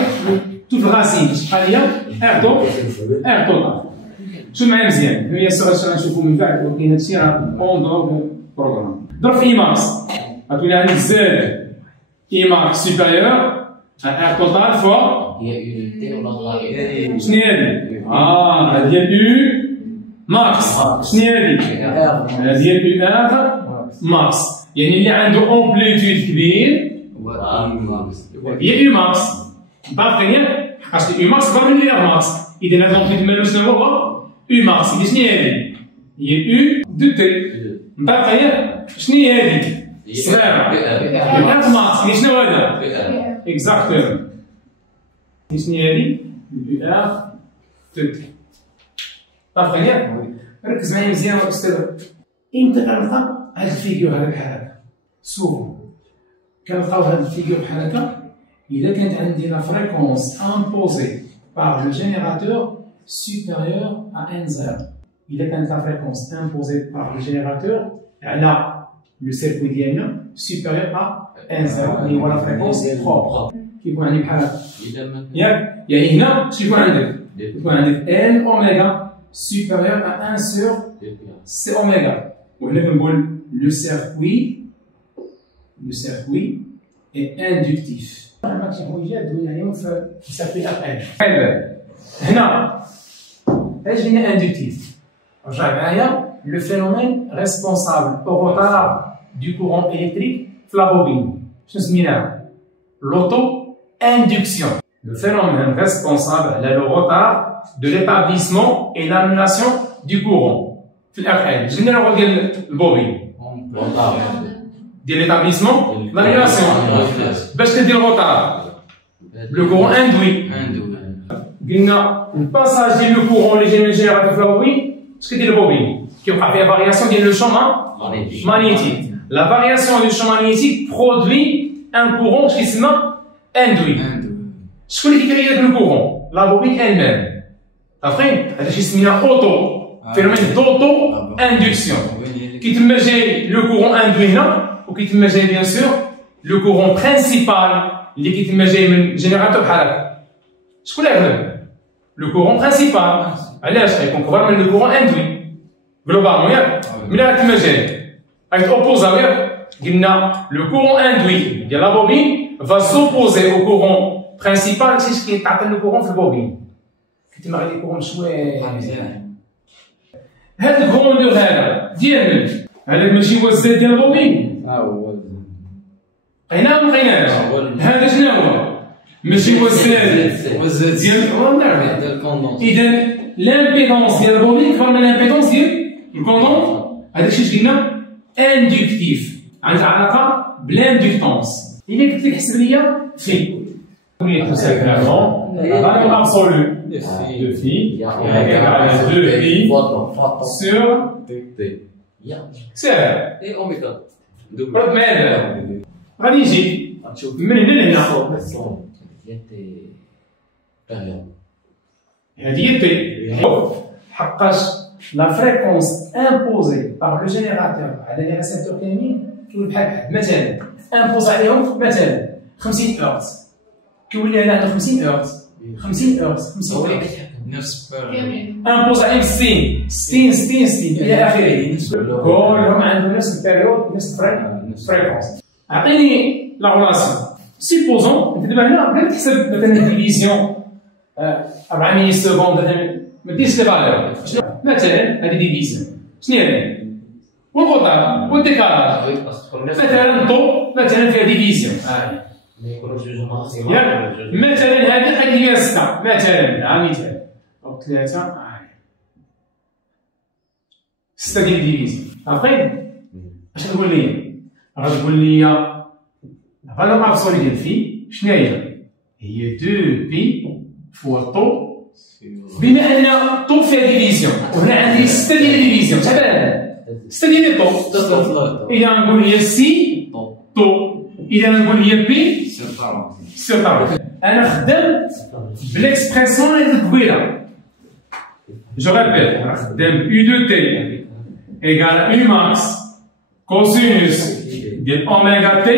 toute racine. شحال هي R total. شو معايا مزيان هي السؤال اللي غنشوفو من بعد ولكن هادشي راه اون بروغرام ضرب في ايماكس غتولي عندك زد ايماكس سوبيريور ار توتال فوا شنو هي هادي؟ هادي هي يو ماكس شنو هي هادي؟ هادي هي يو ار ماكس يعني اللي عنده امبليتود كبير هي يو ماكس باقي حقاش يو ماكس كبر من يو ماكس اذا هاد لامبليتود مالو شنو هو؟ U max, il dit هذه هي U de T. باقي شنو هي هذه؟ صغيرة. U max, شنو هذا؟ Exactement. شنو هي هذه؟ البي ار تي. طافق ياك؟ ركز معايا مزيان الاستاذ. امتى كنلقى هاد الفيديو هذا بحال هكا؟ سوفون كنلقاو هاد الفيديو بحال هكا إذا كانت عندي لا فريكونس امبوزي par le générateur supérieur à N0. إذا كانت لا فريكونس امبوزي par le générateur على لو سيركوي ديالنا supérieur à N0 اللي هو لا فريكونس بروبر. كيكون عندي بحال هكا ياك؟ يعني هنا اش يكون عندك؟ يكون عندك N اوميغا supérieur à 1 sur C اوميغا. وهنا كنقول لو سيركوي est inductif. ماكش حوايجات دوينا عليهم في السيركوي ار ان. هنا اش هنا اندكتيف؟ رجع معايا لو فينومين ريسبونسابل او روتار دو كورون الكتريك في لا بوبين. شنو سميناها؟ لوتو اندكسيون. لو فينومين ريسبونسابل على لو روتار دو ليتابليسمون اي لانولاسيون دو كورون في الار ان. شنو الرول ديال البوبين؟ ديال ليتابليسمون لانولاسيون. باش كدير روتار لو كورون اندوي. قلنا الباساج ديال لو كورون اللي جاي من الجينيراتور في البوبين اش كدير البوبين؟ كيوقع فيها فارياسيون ديال لو شون مانيتيك. لا فارياسيون ديال الشون مانيتيك برودوي ان كورون كيسمى اندوي. شكون اللي كيكري داك لو كورون؟ لا بوبين elle même. عارفين؟ هذا شي سمينا اوتو فينومين دوتو اندكسيون. كيتما جاي لو كورون اندوي هنا وكيتما جاي بيان سور لو كورون برينسيبال اللي كيتما جاي من جينيراتور بحال هكا. شكون اللي يغلب؟ لو كورون برينسيبال. علاش؟ غيكون كبر من لو كورون اندوي جلوبالمون ياك؟ ملي غتما جاي غيتوبوزاو ياك؟ قلنا لو كورون اندوي ديال لا بوبين va s'opposer au courant principal اللي كيتعطي لو كورون في البوبين. كيتما غادي يكون شويه هاد الكروندور هذا ديال من؟ هذاك ماشي هو الزاد ديال البوبين؟ هو لقيناه ولا لقيناهش؟ هذا شنو هو؟ ماشي هو الزاد ديال الكوندونس. اذا لامبيدونس ديال البوبين كبر من لامبيدونس ديال الكوندونس. هذا الشيء قلنا اندكتيف، عنده علاقه بالاندكتونس. الا قلت لك حسب ليا في tout simplement la valeur absolue de phi est égale à 2pi sur سهل. اي اوميغا رد معايا غادي يجي من هنا لهنا هذه هي بي. حقاش لا فريكونس امبوزي باغ لو جينيراتور على لي ريسيبتور كاملين كيولي بحال مثلا امبوز عليهم مثلا 50 هرتز كيولي هنا عنده 50 هرتز 50 هرتز 50 هرتز نفس امبوز عليهم 60 الى اخره. كلهم عندهم نفس البيريود نفس الفريكونس. اعطيني لا رولاسيون. سيبوزون انت دابا هنا بغيت تحسب مثلا ديفيزيون 400 سكوند ما ديرش لي فالور. مثلا هذه ديفيزيون شنو هي؟ والغوطار والديكالاج. مثلا الضوء مثلا فيها ديفيزيون مثلا هذه هي 6 مثلا مثال او 3 6 ديال ديفيزيون. عارفين اش تقول لي؟ غتقول لي لا فالور ابسولي ديال في شنو هي 2 بي فوا طو. بما ان طو فيها ديفيزيون وهنا عندي 6 ديال ديفيزيون شحال 6 ديال طو. اذا نقول هي سي طو. اذا نقول هي بي سير طارون. انا خدام بالاكسبريسيون اللي طويله. جو ريبيت انا خدام يو دو تي ايكال يو ماكس كوسينوس ديال اوميغا تي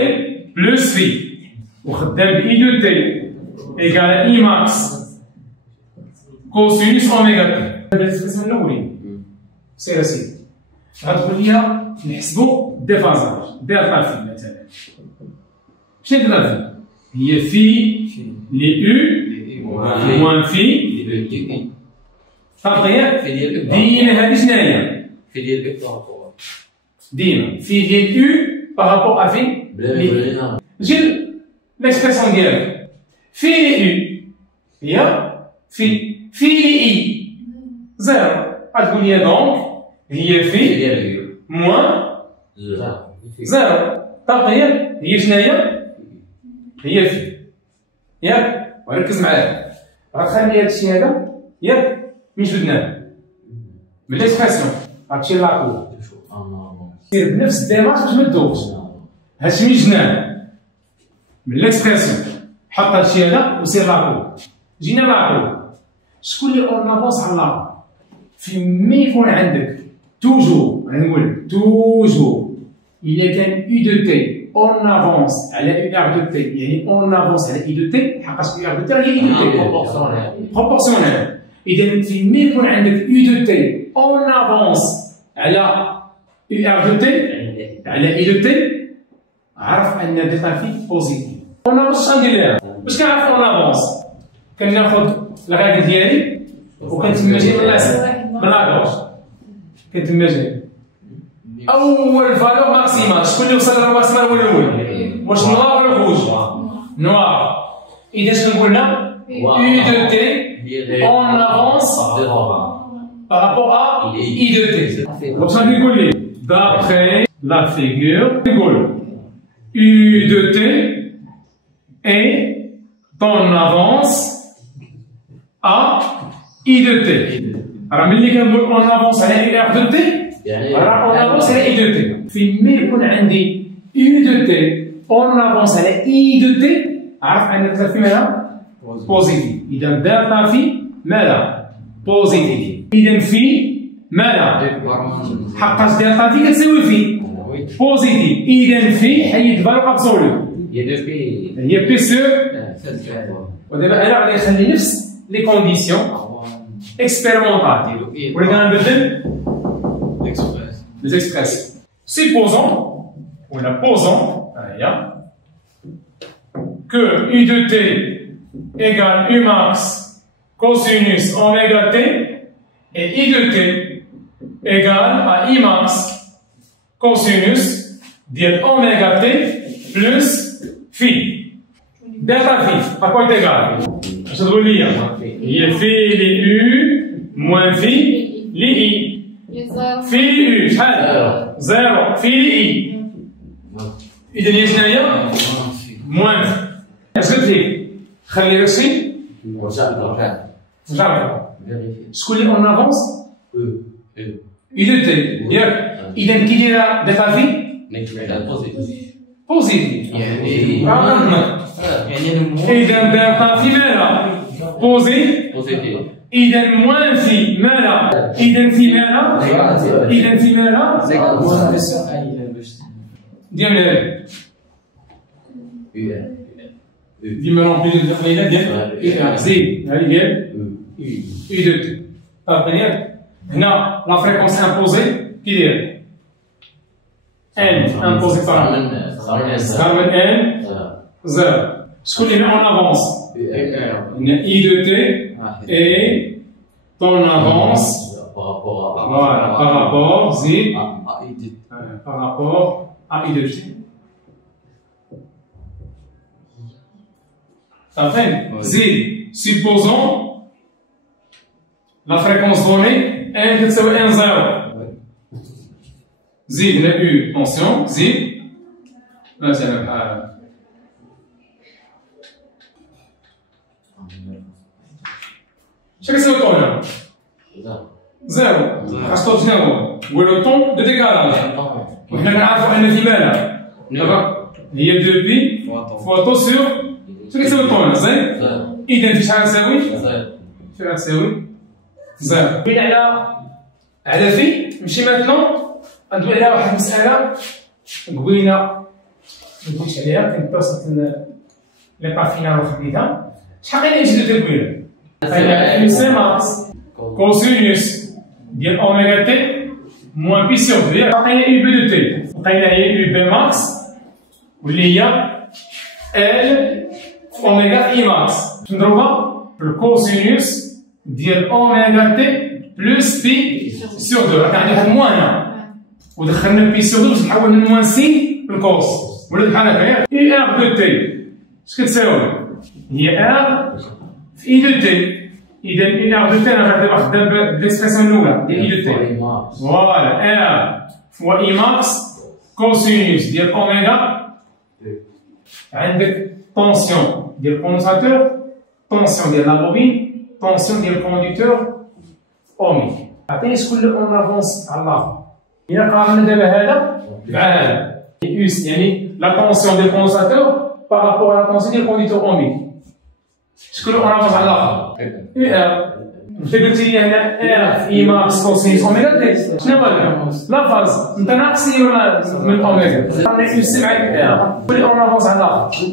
بلس في وخدام اي دو تي ايكال اي ماكس كوسينوس اوميغا تي. بالاكسبريسيون الاولين سير اسيدي غتقول لي نحسبوا ديفازاج ديلتا في مثلا. شنو ديلتا في؟ هي في لي او موان في صافي. ديما هذه شنو هي؟ في ديال اكتور ديما في ديال او بارابور ا في لي. جي ليكسبريسيون ديالك في لي او هي في لي اي زيرو. غتقول لي دونك هي في موان زيرو. طاق هي شنو هي؟ هي في ياك وركز معايا غتخلي هاد الشيء هذا ياك من جبدناه من ليكسبرسيون غتمشي لاكو سير بنفس الديمارش باش ما تدوخش هادشي من جبناه من ليكسبرسيون حط هادشي هذا وسير لاكو جينا لاكو شكون اللي اون افونس على لاكو في مي يكون عندك توجور غنقول توجور إلا كان U de T on avance على UR de T يعني on avance على I de T حقاش UR de T هي I de T proportionnel إذا في مي يكون عندك U de T on avance على UR de T على I de T عرف أن ديتا في بوزيتيف on avance شنو ندير لها؟ باش كنعرف on avance كناخذ الغاكل ديالي وكنتماجي من لاكوش كنتماجي أول فالور ماكسيمال شكون اللي وصل للماكسيمال هو الأول واش نوار ولا روج؟ نوار إذا شنو قلنا؟ U de T on avance par rapport à I de T donc ça نقول لي d'après la figure نقول U de T est on avance à I de T راه ملي كنقول on avance على R de T راه on avance على I de T في مي يكون عندي U de T on avance على I de T عرف أن الدلتا في ماذا؟ بوزيتيف إذا دلتا في ماذا؟ بوزيتيف إذا في ماذا؟ حقاش دلتا في كتساوي في بوزيتيف إذا في حيد فالور أبسولو هي بي سور ودابا أنا غادي نخلي نفس لي كونديسيون اكسبيرمونطال ولكن غنبدل les expressions. Supposons, ou posons, que U de T égale U max cosinus oméga T et I de T égale à I max cosinus d'oméga T plus phi. Delta phi, à quoi est égal? Je vais vous lire. Il y a phi les U moins phi les I. في لي U شحال؟ زيرو في لي I إذا هي شناهي؟ موان اش قلت لك؟ خلي داكشي جامي شكون اللي اون افونس؟ U de T ياك إذا كي دايره ديتا في؟ بوزيتيف يعني إذا ديتا في مالا؟ بوزيتيف إذا موان في مالا؟ إذا في مالا؟ إذا في مالا؟ ديال ديما نومبلي القليله ديال زيد هذه ديال U de T فهمتني؟ هنا لا فريكونس امبوزي كي داير N امبوزي بار صغار من N زيرو شكون اللي اون افونس؟ هنا I de T et ton avance voilà, par rapport Z par rapport à I de T. Enfin, Z, supposons la fréquence donnée N que c'est N 0. Z, il a eu, attention, Z, là c'est شنو كيساوي الطون هنا؟ زيرو خاصو شنو هو؟ هو لو طون دو ديكالاج وحنا كنعرفو أن في مالا دابا هي دو بي فوا طو سور شنو كيساوي الطون هنا؟ زين؟ إذا في شحال تساوي؟ شحال تساوي؟ زيرو دوينا على في نمشي ماتنون غندوي على واحد المسألة قوينا مندويش عليها كنت وصلت ليطا فينال وخديتها شحال غادي نجي ندير قوينا؟ فإن C max cosinus ديال أوميغا تي موان بي سور دو لقينا U B de T لقينا هي U B max واللي هي L أوميغا I max نضربها في الكوسينوس ديال أوميغا تي بلس بي سور دو راك عندي واحد موان هنا ودخلنا بي سور دو باش نحول من موان سي للكوس ولا بحال هكا اي ار دو تي اش كتساوي؟ هي ار في اي دو تي إذا إي ار دو تي أنا غادي خدام بالإكسبرسيون الأولى ديال إي دو تي فوالا ار فوا إي ماكس كوسينوس ديال أوميغا عندك طونسيون ديال الكوندنساتور tension ديال la bobine, tension ديال conducteur ohmique. عطيني شكون اللي اون افونس على الاخر. إلا قارنا دابا هذا مع هذا يعني لا tension ديال condensateur par rapport à la tension ديال conducteur ohmique. شكون اللي اون افونس على الاخر؟ يو ار. انت قلت لي هنا ار اي ماكس كوسينس اوميغا تي. شنو هو لا فاز متناقصين من اوميغا. عندنا يو سي مع يو ار. شكون اللي اون افونس على الاخر؟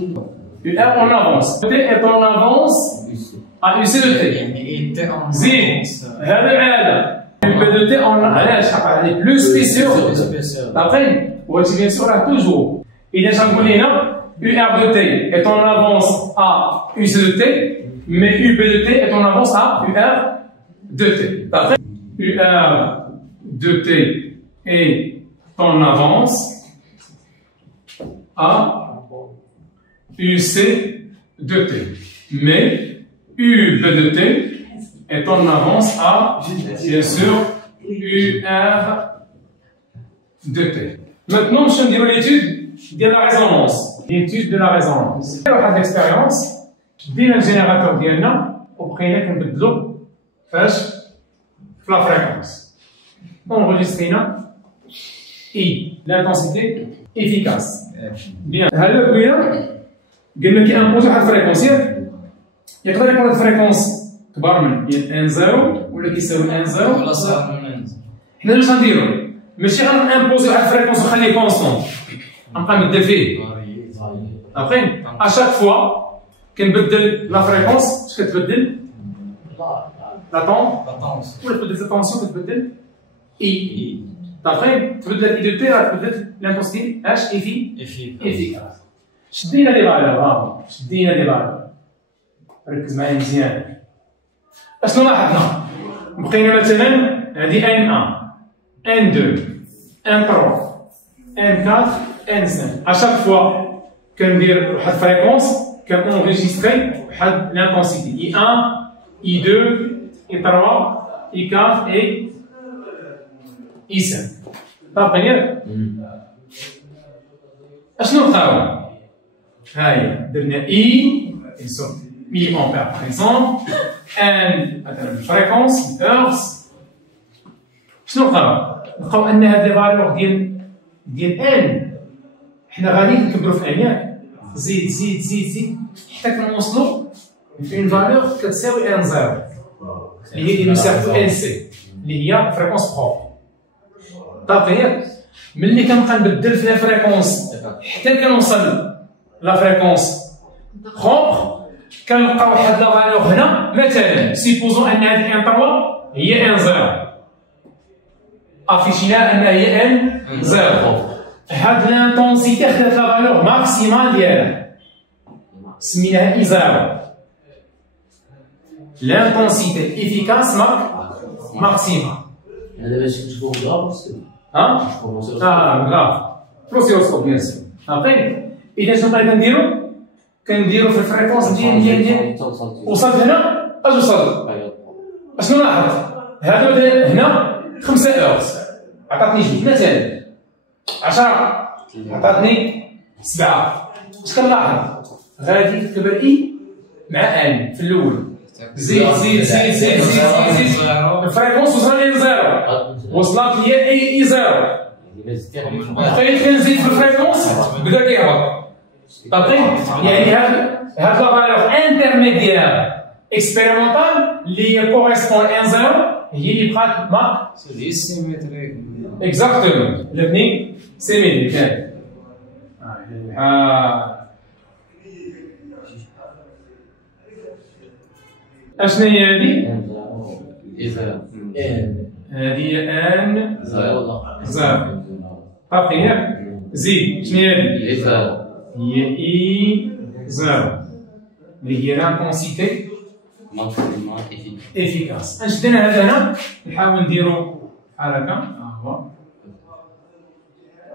يو ار اون افونس. T est en avance à UC de T. زين هذا مع هذا. UP de T on علاش على بلو سبيسيور. Après, وهادشي بيان سور راه توجور. إذا شنقول هنا UR de T est en avance à UC de T, mais UP de T est en avance à UR de T. Après, UR de T est en avance à UC de T, mais UB de T est en avance à, bien sûr, UR de T. Maintenant, je vais dire l'étude de la résonance. L'étude de la résonance. On a l'expérience. Dès le générateur d'IANA, on prend un peu فاش في la fréquence. Enregistrez I, l'intensité efficace. Bien. هلا بغينا قلنا كي امبوزو واحد الفريكونس يقدر يكون الفريكونس كبر من ان زيرو ولا كيساوي ان زيرو ولا صغر من ان زيرو. حنا واش غنديرو؟ ماشي غنامبوزو واحد الفريكونس ونخليه كونستون نبقى نبدل فيه. ابخي اشاك فوا كنبدل لا فريكونس اش كتبدل؟ لا طون ولا تبدل التونسيون كتبدل اي. ابخي تبدل اي دو تي غتبدل لانتونسيتي اش افيكاس. شدينا دي فالور شدينا دي فالور. ركز معايا مزيان. اشنو لاحظنا؟ بقينا مثلا هادي ان 1 ان 2 ان 3 ان 4 ان 5. اشاك فوا كندير واحد الفريكونس كنونجيستري واحد لانتونسيتي اي 1 اي 2 اي 3 اي 4 اي 5. صافي ياك؟ اشنو لقاو؟ هاي درنا اي مي امبير باغ اكزومبل ان الفريكونس هرتز. شنو لقاو ان هاد لي فالور ديال ان حنا غادي نكبروا في ان ياك زيد زيد زيد زيد حتى كنوصلوا لين فالور كتساوي ان زيرو اللي هي اللي نسميو ان سي اللي هي فريكونس بروب. صافي ياك؟ ملي كنبقى نبدل في لا فريكونس حتى كنوصل لا فريكونس بروب كنلقى واحد لا فالور هنا مثلا سيبوزون ان هذه ان 3 هي ان زيرو افيشينا انها هي ان زيرو. هاد لانتونسيتي خدات لا فالور ماكسيمال ديالها سميناها اي زيرو. لانتونسيتي افيكاس ماكسيمال. هذا باش نشوفو غراف. ها؟ غراف بروسيوسكوب بيان سور. صافي اذا شنو بغينا كنديرو في الفريكونس ديال وصلت هنا اش وصل؟ اشنو لاحظت؟ هذا مثلا هنا 5 هرتز عطاتني جوج مثلا 10 عطاتني 7. اش كنلاحظ؟ غادي تكبر اي مع ان في الاول زيد زيد زيد زيد زيد زيد الفريكونس وصل ل زيرو وصلت لي اي زيرو بقيت كنزيد في الفريكونس بدا كيهبط. طابقين يعني هاد لا فالور انترميديير اكسبيريمونتال اللي هي كوريسبون ان زيرو هي اللي بقات ماك سيمتريك. اكزاكتومون الاثنين سيميتريك. اشنو هي هادي؟ هادي ان زيرو. صافي ياك؟ زيد شنو هي هادي؟ هي اي زيرو اللي هي لانتونسيتي افيكاس. نشدنا هذا هنا نحاول نديرو بحال هكا. ها هو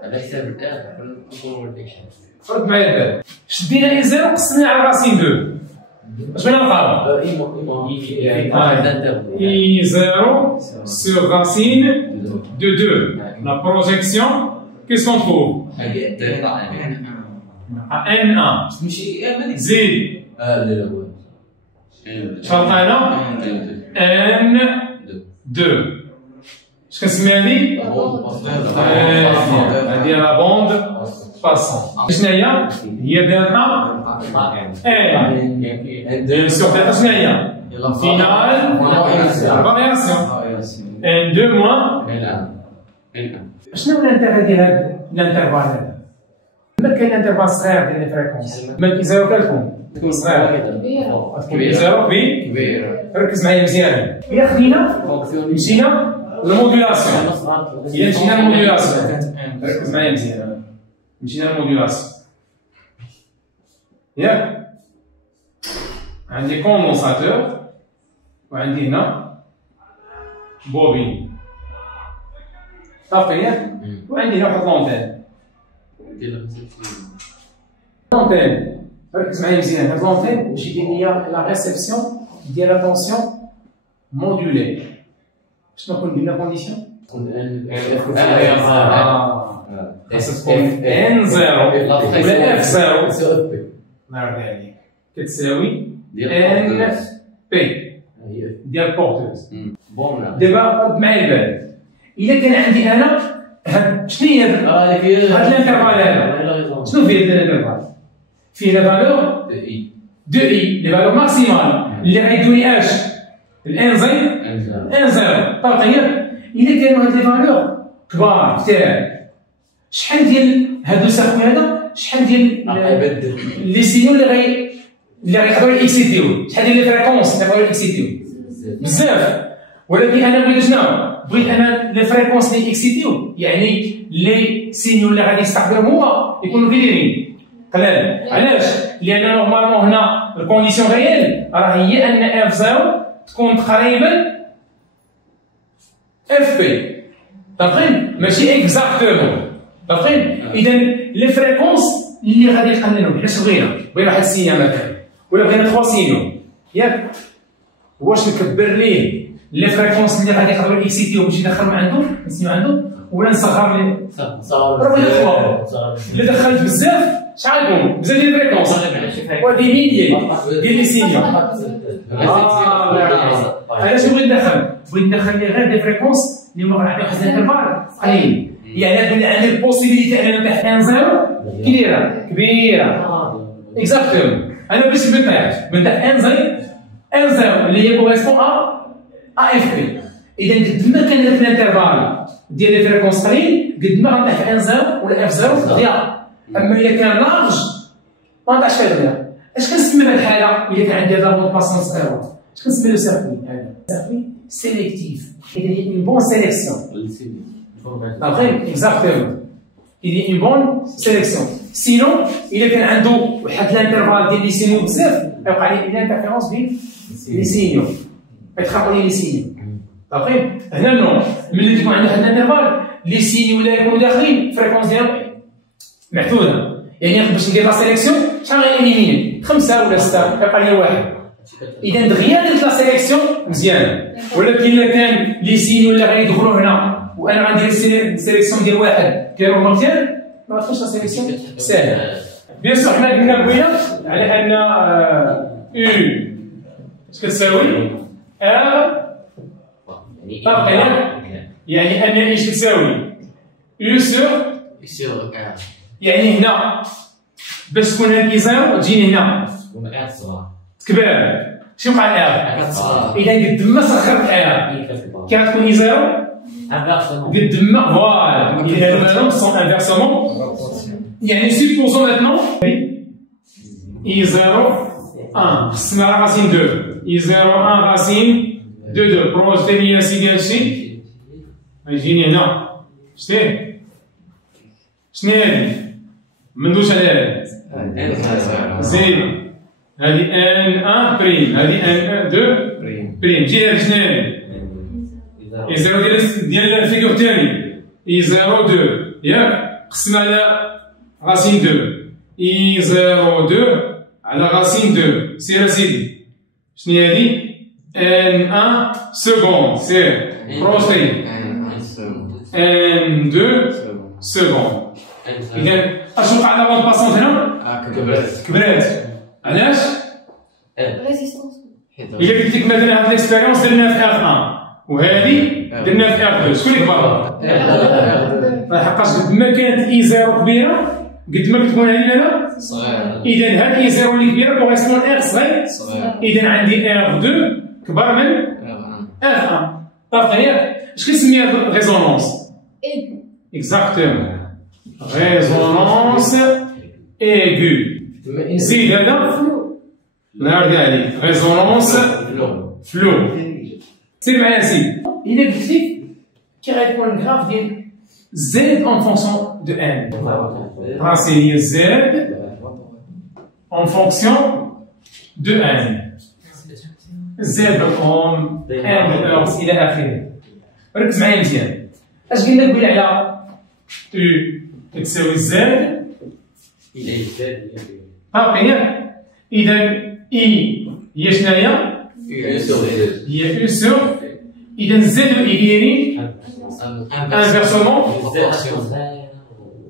على حساب الان نقولوا لك فرد معايا البال. شدينا اي زيرو قسمنا على راسين دو اش بغينا نلقاو؟ اي زيرو سور راسين دو دو. لا بروجيكسيون qu'est-ce qu'on trouve؟ ان 1 زيد شرطنا هنا ان 2 اش كنسمي هذه؟ هذه لا بوند باسون. شنو هي؟ هي دلتا ان بيان سور دلتا شنو هي؟ فينال فارياسيون ان 2 موان شنو هو الانترفال ديال هذا الانترفال هذا؟ ما كاين انترفال صغير ديال لي فريكونس ما كيزيرو كالكم تكون صغير كبير زيرو كبير. ركز معايا مزيان. إلا خدينا مشينا للموديولاسيون إلا مشينا للموديولاسيون ركز معايا مزيان مشينا للموديولاسيون ياك عندي كوندونساتور وعندي هنا بوبين صافي ياك وعندي هنا واحد لونتين لونتين ركز معايا مزيان هاد لونتين باش يدير ليا لا ريسبسيون ديال لا طونسيون مودولي شنو كون قلنا كونديسيون؟ خاصها تكون ان زيرو ولا اف زيرو الله يرضي عليك كتساوي ان بي ديال بورتوز. دابا معايا البال الا كان عندي انا شنو هي هاد الانترفال هذا؟ شنو فيه هاد الانترفال؟ فيه لا فالور دو اي لي فالور ماكسيمال اللي غيدوني اش الان زين ان زيرو طاقية. الا كانوا هاد لي فالور كبار كثار شحال ديال هادو الساكوي هذا شحال ديال لي سينيو اللي غيقدروا يكسيتيو شحال ديال لي فريكونس اللي غيقدروا يكسيتيو بزاف. ولكن انا بغيت شنو؟ بغيت انا لي فريكونس اللي اكسيتيو يعني لي سينيو اللي غادي يستقبلهم هو يكونوا كبيرين قلال. علاش؟ لان نورمالمون هنا الكونديسيون ريال راه هي ان اف زيرو تكون تقريبا اف بي داكين ماشي اكزاكتومون داكين. اذا لي فريكونس اللي غادي يقللهم علاش بغينا واحد السينيا مثلا ولا بغينا 3 سينيو ياك واش نكبر ليه لي فريكونس اللي غادي يقدروا يكسيتيو باش يدخلهم عنده نسميو عنده ولا نصغر ليه؟ راه بغينا 3 الا دخلت بزاف شحال يكون بزاف ديال الفريكونس وهادي ميليي ديال لي سينيو. علاش بغيت ندخل؟ بغيت ندخل ليه غير دي فريكونس اللي هما غيعطيو واحد الانترفال قليل يعني كون عندي البوسيبيليتي اننا نطيح ان زيرو كبيره اكزاكتومون. انا باش ما نطيحش بنطيح ان زيرو اللي هي كوريسبون ا اف بي. اذا قد ما كان هذاك الانترفال ديال لي فريكونس قليل قد ما غنطيح في ان زيرو ولا اف زيرو دغيا. اما الا كان لارج ما نطيحش فيها دغيا. اش كنسمي بهذه الحاله الا كان عندي هذا بون باسون صغيره؟ اش كنسمي له سيركوي هذا؟ سيركوي سيليكتيف. اذا هي اون بون سيليكسيون داكوغ اكزاكتومون. il y a une bonne sélection. Sinon, il y a un intervalle de signaux بزاف يوقع لي une interférence بين les signaux. يتخلقوا لي les signaux. داكوغ هنا نو ملي تكون عندنا واحد الانترفال لي سينيو اللي يكونوا داخلين فريكونس ديالهم محدوده يعني باش ندير لا سيليكسيون شحال غيليميني 5 ولا 6 يبقى لي واحد. اذا دغيا درت لا سيليكسيون مزيان. ولكن الا كان لي سينيو اللي غيدخلوا هنا وانا غندير سيليكسيون ديال واحد كيروح مزيان ما غتكونش لا سيليكسيون ساهله. بيان سور حنا قلنا بويا على ان او اش كتساوي ار طاقية يعني ان ايش تساوي او سور يعني هنا باش تكون هذه زيرو تجيني هنا كبار شنو وقع ار؟ اذا قد ما سخرت ار كي غتكون اي زيرو قد ما فوالا اذا هادو الفالون سون انفيرسومون يعني سيبوزون ماتنون اي زيرو 1 قسمها على راسين 2 اي زيرو 1 راسين 2 بروجتي ليا سيدي هادشي غيجيني هنا شتيه شنو هادي؟ مندوش على هادي زين هادي ان 1 بريم هادي ان 2 بريم جي هادي شنو هادي؟ اي زيرو ديال الفيكور الثاني اي زيرو 2 ياك قسمها على راسين 2 اي زيرو 2 على راسين 2 سير اسيدي شنو هادي؟ ان 1 سكوند سير بروجتي ان 2 سكوند. اذا اش وقع على بون باسونت هنا؟ كبرات علاش؟ إلا قلت لك مثلا هاد ليكسبيريونس درناها في R1 وهذه درناها في R2 شكون اللي كبر؟ لحقاش قد ما كانت إي زيرو كبيرة قد ما كتكون هذه هنا صغير. إذا هاد إي زيرو اللي كبيرة كوريسبون إر صغير. إذا عندي R2 كبر من R1. طاف ياك؟ اش كنسميها ريزونونس؟ اكزاكتومون ريزونونس ايغو. زيد هذا نهار كاع عليك ريزونونس فلو. سير معايا سيدي إلا قلت لك كي غيكون الكراف ديال زد اون فونكسيون دو ان راسي هي زد اون فونكسيون دو ان زد اون ان اكس الى اخره. ركز معايا مزيان اش قلنا نقول على او تساوي زد باقي ياك. اذا اي هي شناهي؟ هي او سور. اذا زد و اي كاينين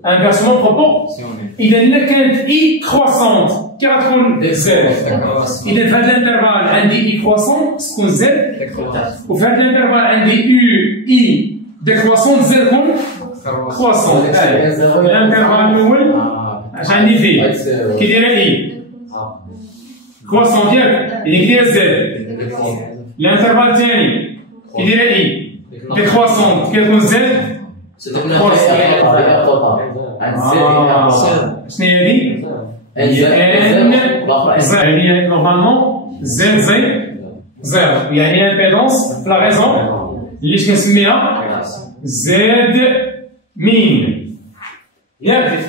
انفيرسمون بروبورسيونيل. اذا الا كانت اي كرواسونت كي غتكون زد. اذا في هذا الانترفال عندي اي كرواسونت تكون زد وفي هذا الانترفال عندي او اي ديكرواسونت زد تكون كرواسونت. الانترفال الاول اش عندي فيه كي دايره اي كرواسونت ياك هي كي دايره زد. الانترفال الثاني كي دايره اي ديكرواسونت كتكون زد كرواسونت. شنو هي هذه؟ هي ان زد. هي نورمالمون زد زي زيرو يعني امبيدونس في لا ريزون اللي كنسميها زد مين ياك.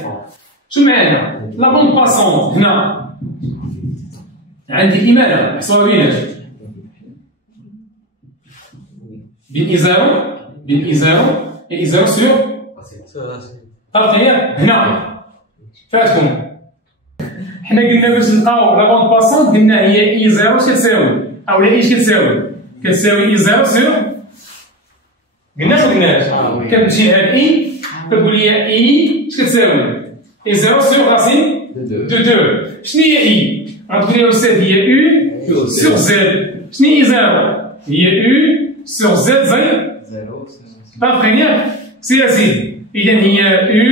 شو معانا؟ لا بوند باسونت هنا عندي إمالة حسبوها بيناش بين إي زيرو إي زيرو سور طرف ياك هنا فاتكم. حنا قلنا باش نلقاو لا بوند باسونت قلنا هي إي زيرو اش كتساوي أو لا إيش كتساوي؟ كتساوي إي زيرو سور قلناش ولا قلناش؟ كتمشي لهاد إي كتقول لي إي اش كتساوي؟ إي زيرو سور راسين دو شنو هي إي؟ غتقول لي الأستاذ هي أو سور زد. شنو هي زيرو؟ هي أو سور زد زيرو. باغي ياك؟ سي سيدي. إذا هي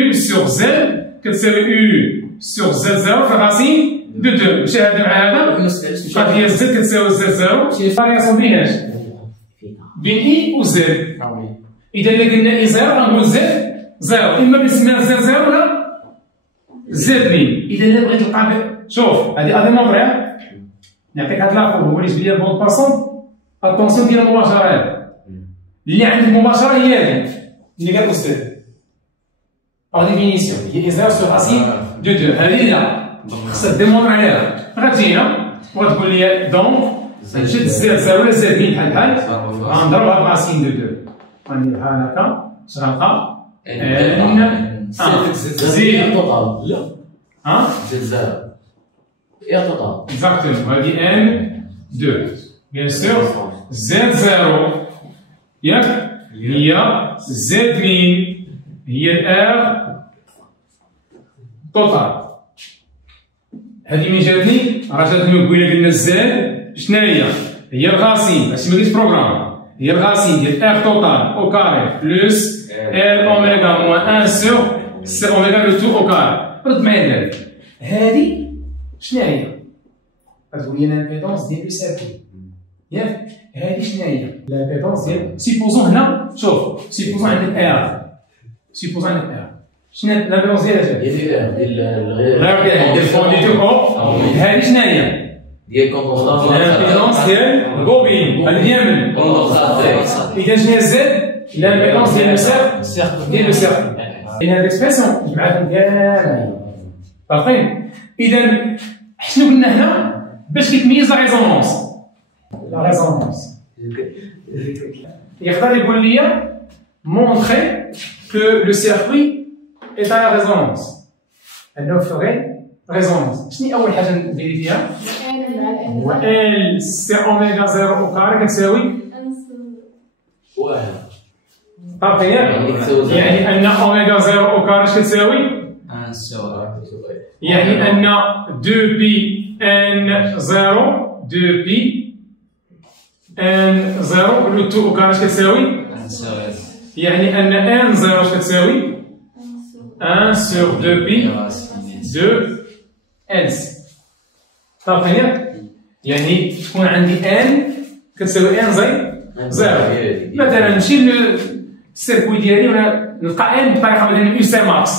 أو سور زد كتساوي أو سور زد زيرو في راسين دو ماشي هذا مع هذا. هي زد كتساوي زد زيرو فارياسيون بيناش بين إي و زد. إذا إلا قلنا إي زيرو غنقول زد زيرو إما بنسميها زد زيرو ولا زد مين. إذا إلا بغيت نلقى شوف هذه اديمونطري نعطيك هاد لافور هو اللي جبد لي البوند باسون. اتونسيون ديال المباشره اللي عند المباشره هي هذه اللي قال الاستاذ باغ ديفينيسيون هي اي زيرو سور راسين دو هذه لا خصها ديمونطري عليها. غتجينا وغتقول لي دونك نشد زد زيرو ولا زد مين بحال بحال غنضربها براسين دو غندير بحال هكا اش غنلقى ان زيد لا زد زيرو Exactement, on va dire N2. Bien sûr, Z0, il y a Z min, il y a R total. هذه من جاتني راه جاتني قبيله قلنا الزاد شنو هي الغاسين ماشي مدير بروغرام. هي الغاسين ديال R total au carré plus R oméga moins 1 sur C oméga le tout au carré. رد معايا ذلك هذه شنو هي؟ غتقول لي الامبيدونس ديال لو سيركي ياك. هذه شنو هي؟ الامبيدونس ديال سيبوزون هنا شوف سيبوزون عندك ار سيبوزون عندك ار شنو الامبيدونس ديالها؟ ديال الفونديتور او هذه شنو هي؟ ديال كوندونساتور الامبيدونس ديال البوبين اليمن. اذا شنو هي زد؟ الامبيدونس ديال لو سيركل يعني هاد الاكسبريسيون جمعتهم كاع باقيين. اذا شنو قلنا هنا باش كيتميز لا ريزونونس؟ لا ريزونونس يقدر يقول لي مونطري كو لو سيركوي اي على ريزونونس انه فغي ريزونونس. شنو اول حاجه ندير فيها؟ هو ال سي اوميغا زيرو او كاري كتساوي واحد. باقي يعني ان اوميغا زيرو او كاري اش كتساوي؟ يعني أن 2 بي N 0 2 بي ان زيرو لو تو كان اش كتساوي؟ يعني ان ان زيرو اش كتساوي؟ 1 sur 2 بي دو ان سي. صافي يعني تكون عندي ان كتساوي ان زي زيرو. مثلا نمشي للسيركوي ديالي ولا نلقى ان بطريقه مثلا يو سي ماكس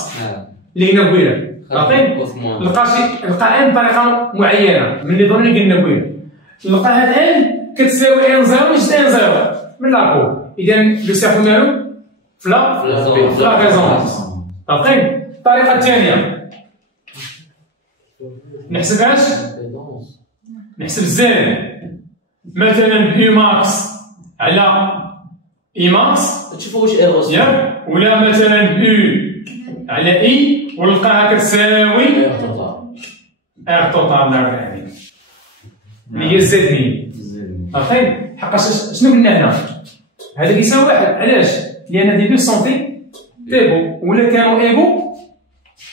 اللي هنا بويره. صافي نلقى ان بطريقه معينه من اللي ظن اللي قلنا بويره. نلقى هاد ان كتساوي ان زيرو جد ان زيرو من لاكو. اذا لو سيركو مالو فلا ريزونانس. صافي الطريقه الثانيه نحسب اش؟ نحسب زين مثلا بي ماكس على اي ماكس تشوفوا واش ايرغوس ياك، ولا مثلا بي على اي ونلقاها كتساوي ار توتال يعني اللي هي زد مين. صافي حقاش شنو قلنا هنا؟ هذا كيساوي واحد. علاش؟ لان دي دو سونتي ايغو، ولا كانوا ايغو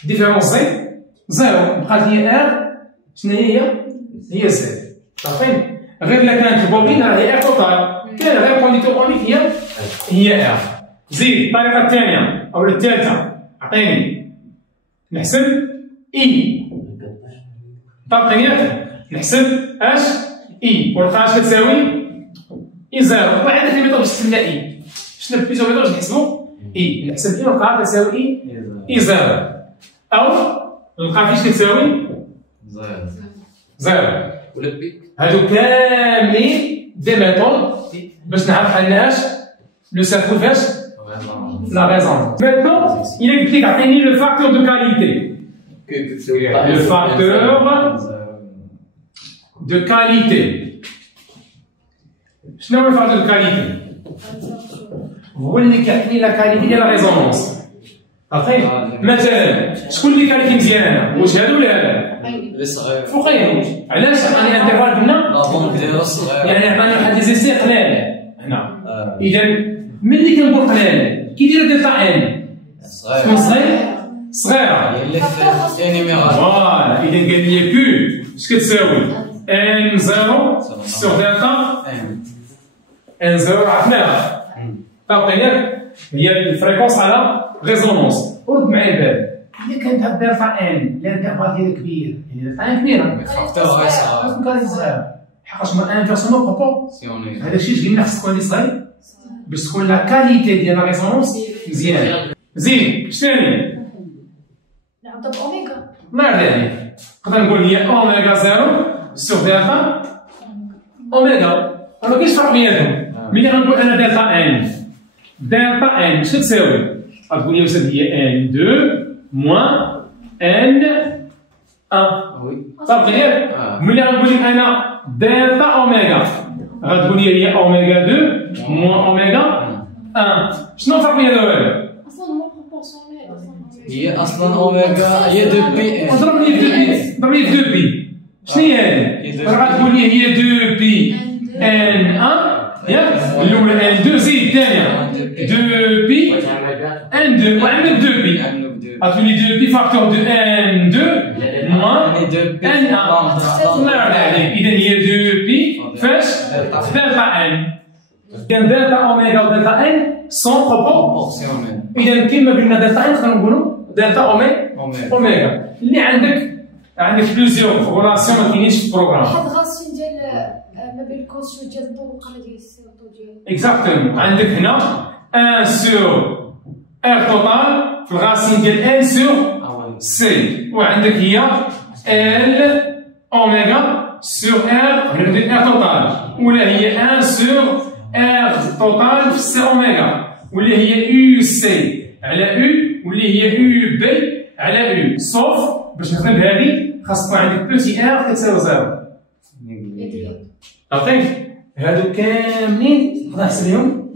ديفيرونس زيرو بقات هي ار شنو هي زد. صافي غير الا كانت البوبين راه هي ار توتال، كاين غير كونديتور اونيك هي ار. زيد الطريقه الثانيه او الثالثه، عطيني نحسب اي طاقية، نحسب اش اي ونلقى اش كتساوي اي زيرو. وعندك لي ميثود باش تسمى اي. شنو بليزيور ميثود باش نحسبو اي؟ نحسب اي ونلقاها كتساوي اي زيرو، او نلقى فيش كتساوي زيرو. هادو كاملين دي ميثود باش نعرف عندنا اش لو سيركو فاش لا ريزونانس. ميتنون il قلت لك عطيني لو فاكتور دو كاليتي. Le facteur de qualité. شنو هو الفاكتور دو كاليتي؟ هو اللي كيعطيني لا كاليتي ديال لا ريزونانس. صافي مثلا شكون اللي كاليتي مزيانه؟ واش هذا ولا هذا؟ فوقيه. علاش عطاني انترفال قلنا؟ يعني عطاني واحد لي زيسي قلال هنا. اذا ملي كنقول قلال كيدير ديتا ان شكون صغيره فوالا. اذا قال لي كيو اش كتساوي؟ ان زيرو سور دلتا ان زيرو عرفناها. عطيناك هي الفريكونس على ريزونونس. رد معايا البال اذا كانت هاد دلتا ان لا الانترفال ديالها كبير، يعني دلتا ان كبيره خاصك تكون صغير حقاش ما انفيرسمون بروبورسيونيل. هذاك الشيء اللي قلنا خاص تكون صغير باش تكون لا كاليتي ديال لا ريزونونس مزيانه. زين ثاني نعطب اوميغا ما عليك نقدر نقول هي اوميغا زيرو سور دلتا اوميغا. ما كاينش فرق بيناتهم. ملي غنقول انا دلتا ان دلتا ان شنو تساوي؟ غتقول لي واش هي ان 2 موان ان 1 صافي ياك. ملي غنقول لك انا دلتا اوميغا غتقول لي هي اوميغا 2 موان اوميغا 1. شنو الفرق بين هذوما؟ اصلا هو بروبورسيونيل هي اصلا اوميغا هي 2 بي. ضرب لي 2 بي، ضرب لي 2 بي. شنو هي هذه؟ راه غتقول لي هي 2 بي ان 1 ياك. الاولى ان 2 زيد الثانيه 2 بي ان 2 وعندك 2 بي. غتولي 2 بي فاكتور دو ان 2 موان ان 1. الله يرضي عليك. اذا هي 2 بي فاش دلتا ان. اذا دلتا اوميغا ودلتا ان سون بروبورسيونيل. اذا كيما قلنا دلتا ان نقدروا نقولوا دلتا اوميغا. اللي عندك بليزيور فورماسيون ما كاينينش في البروغرام. واحد غاسين ديال ما بين الكونسيو ديال الطرق ديال السيرتو ديال اكزاكتومون. عندك هنا 1 سور ار توتال في الغاسين ديال ان سور سي، وعندك هي ال اوميغا سور ار هنا ديال ار توتال، ولا هي 1 سور ار توتال في سي اوميغا، ولا هي يو سي على يو، ولا هي يو بي على يو. صوف باش نخدم هذه خاص تكون عندك بوتي ار كتساوي زيرو. عرفتي هادو كاملين نقدر نحسبهم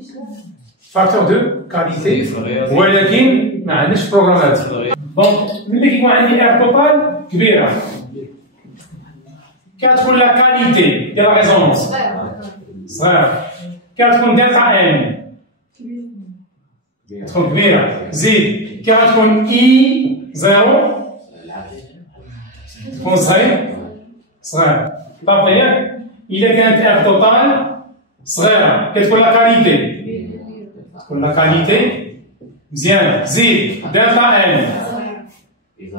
فاكتور دو كاليتي، ولكن ما عندناش بروغرامات. دونك ملي كيكون عندي ار توتال كبيره كتكون لا كاليتي ديال لا ريزونونس صغيره، كتكون دلتا ان تكون كبيره. زيد كتكون اي زيرو تكون صغير. طابقية إذا كانت ار توتال صغيرة كتكون لا كاليتي تكون لا كاليتي مزيانة زيد دلتا ان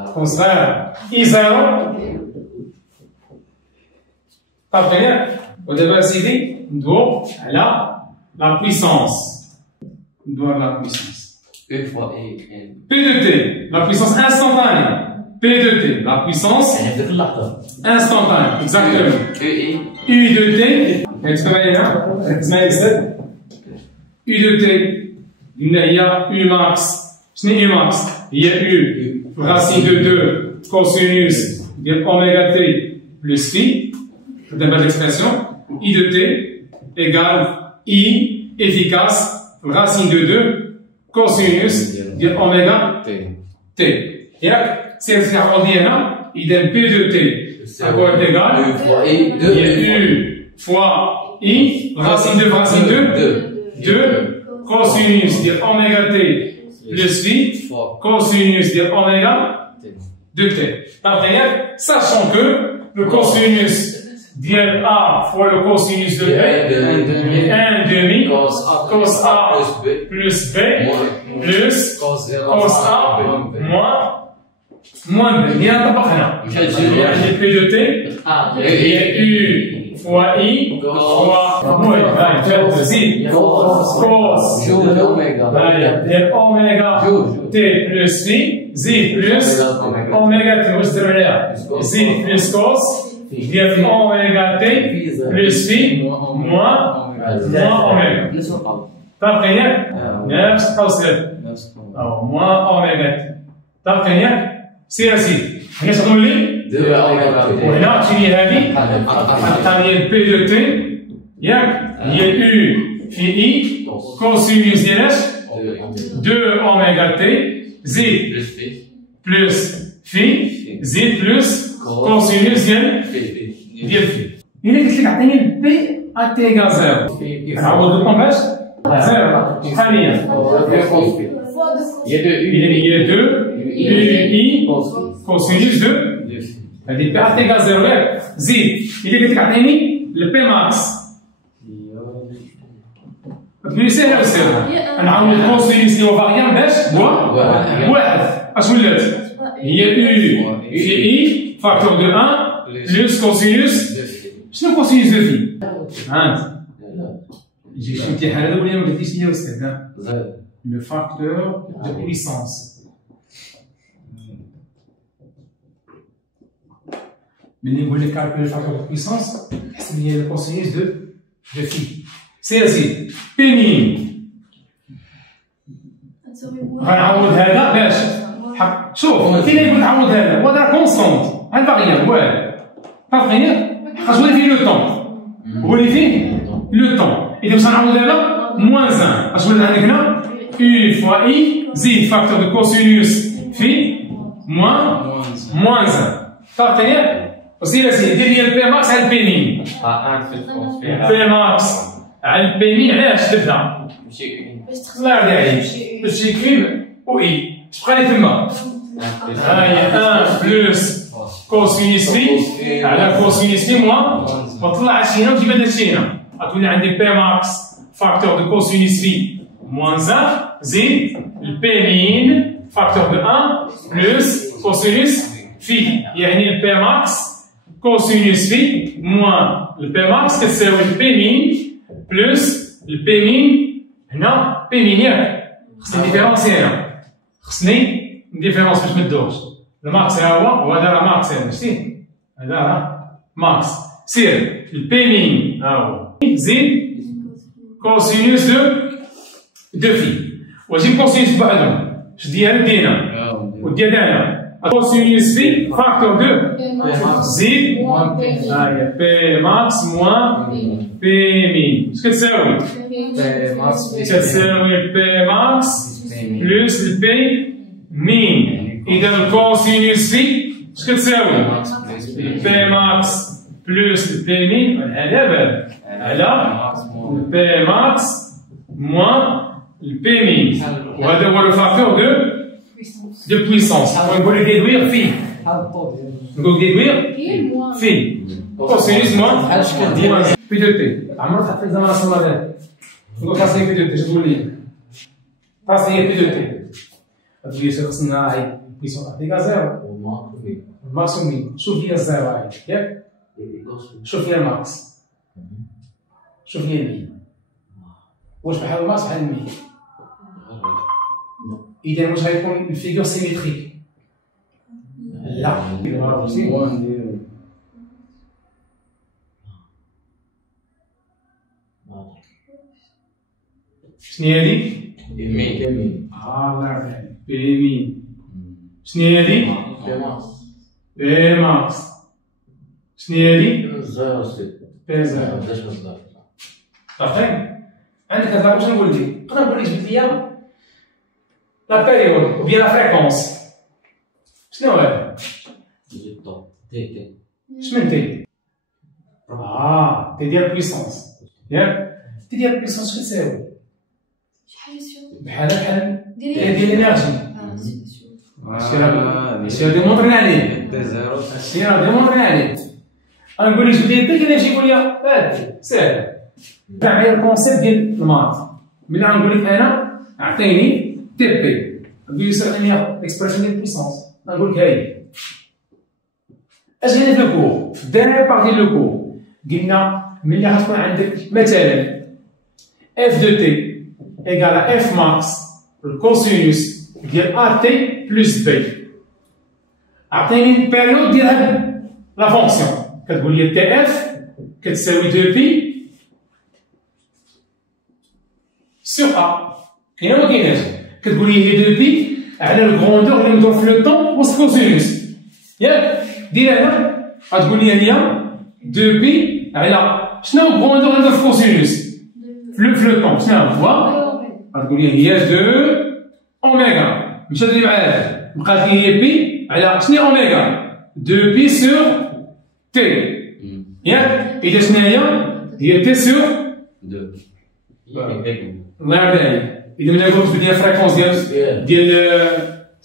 تكون صغيرة اي زيرو صافي ياك ودابا سيدي ندوو على لا بويسونس ندوو على لا بويسونس Une fois et P de t la puissance instantanée P de t la puissance يعني في اللحظة instantanée exactement E et U de t ركز معايا ركز معايا بزاف U de t قلنا هي U max شنو U max هي U racine de 2 cosinus ديال oméga t plus phi دابا l'expression I de t égale I efficace racine de 2 cosinus ديال oméga t ياك سير في العوض ديالنا اذا P de t هو égal une fois et deux U fois I racine de 2 cosinus ديال oméga t plus phi cosinus ديال oméga de t d'après sachant que le cosinus ديال A fois le cosinus de B est 1,5 cos A plus B plus cos A moins B. Bien طبقنا. يعني P de T هي U fois I fois زيد cos ديال oméga T plus phi زيد plus oméga T واش درنا عليها زيد plus cos ديال oméga T plus phi moins oméga. طبقا ياك نفس القوس أو moins oméga T. طبقا ياك سير سيدي هنا شنو نولي وهنا تجيني هذه عطاني P de T ياك هي U في I cosinus ديال اش 2 oméga T زيد plus phi زيد plus cosinus ديال phi. إلا قلت لك عطيني B à T égale 0 نعوض لكم باش 0 حاليا il y a 2 UI cosinus de هذه P à T égale 0 ياك زيد إلا قلت لك عطيني البي ماكس تقولي سهلة وسهلة نعوض كوسينيس اللي هو فاريان باش هو واحد اش ولات هي U في I فاكتور دو 1 بلس كوسينيس شنو كوسينيس دو في؟ هانت يجيك شي امتحان هذا ولا ما قلتيش ليا استاذ لو فاكتور دو بويسونس ملي نقول لك كالكول فاكتور دو بويسونس حسب لي الكوسينيس دو في سير سيدي بي مين غنعوض هذا باش شوف كي يقول نعوض هذا هو دار كونستونت هاد فاريابل والو با فغير حقاش هو اللي فيه لو طون هو اللي فيه لو طون اذا باش نعوض هذا موان 1 اش ولات عندك هنا U fois I زيد فاكتور دو كوسينيوس في موان 1 صافي ياك وسير سيدي دير لي البي ماكس على البي مين البي ماكس على البي مين علاش تبدا الله يرضي عليك باش يكريم و اي اش بقى لي تما ها هي 1 بلس كوسينيس في على كوسينيس في موان وطلع شي هنا وتجيب هذا الشيء هنا غتولي عندي بي ماكس فاكتور دو كوسينيس في موان 1 زيد البي مين فاكتور دو 1 بلس كوسينيس في يعني البي ماكس كوسينيس في موان البي ماكس كتساوي البي مين بلس البي مين هنا بي مين ياك خصني ديفيرونسيها خصني نديفيرونس باش ما تدوش الماكس ها هو وهذا راه ماكس هذا شتي هذا راه ماكس سير البي مين ها هو زيد كوسينوس دو في واجيب كوسينوس بوحدهم اش ديال دينا وديال هنا كوسينوس في فاكتور دو زيد ها هي بي ماكس موان بي مين اش كتساوي كتساوي البي ماكس بلس البي مين اذا الكوسينوس في اش كتساوي البي ماكس بلس البي مين على بال على البي ماكس موان البي مين وهذا هو لو فاكتور دو بويسونس نقول ديدوير فيه نقول ديدوير فيه كوسينوس موان بي دو تي عمرك حطيت زعما راسنا هذا نقول خاص هي بي دو تي اش تقول لي خاص هي بي دو تي تقول لي خصنا هاي بيسون عطيك زيرو الماكسيموم شوف هي الزيرو هاي ياك شوف هي الماكس شوف هي المية واش بحال الماكس بحال المية إذا واش غيكون الفيغور سيميتريك لا شنو هي هادي؟ الله يرحم بي مين شنو هي هادي؟ بي ماكس شنو هي هادي؟ بي زيرو صافي عندك هذا واش نقول لك؟ نقدر نقول لك جبد ليا لا بيريود ou bien la fréquence شنو هذا؟ شمن تي؟ تي ديال بويسونس ياك؟ تي ديال بويسونس شنو تساوي؟ بحال ديال الانرجي هادشي راه ديمونطرينا عليه هادشي راه ديمونطرينا عليه غنقول لك جبد لي تي كاين شي يقول لي هادي ساهل كاع معايا الكونسيبت ديال المات ملي غنقول لك انا عطيني تي بي غادي يسرق لي اكسبرسيون ديال بويسونس غنقول لك هاهي اش قلنا في الكور في الديبار ديال الكور قلنا ملي غتكون عندك مثلا اف دو تي ايكال اف ماكس الكوسينوس ديال ا تي بلس بي عطيني البيريود ديال هاد لا فونكسيون كتقول لي تي اف كتساوي 2 بي سور ا كاينه ولا كايناش كتقول لي هي 2 بي على الكروندور اللي مدور في لو طون وسط كوسينوس ياك دير هنا غتقول لي هي 2 بي على شنو الكروندور اللي مدور في كوسينوس في لو طون شنو هو غتقول لي هي 2 اوميغا مشات لي معايا بقات لي هي بي على شنو اوميغا 2 بي سور تي ياك اذا شنو هي تي سور 2 الله يرضي عليك اذا ملي قلت بدي فريكونس ديال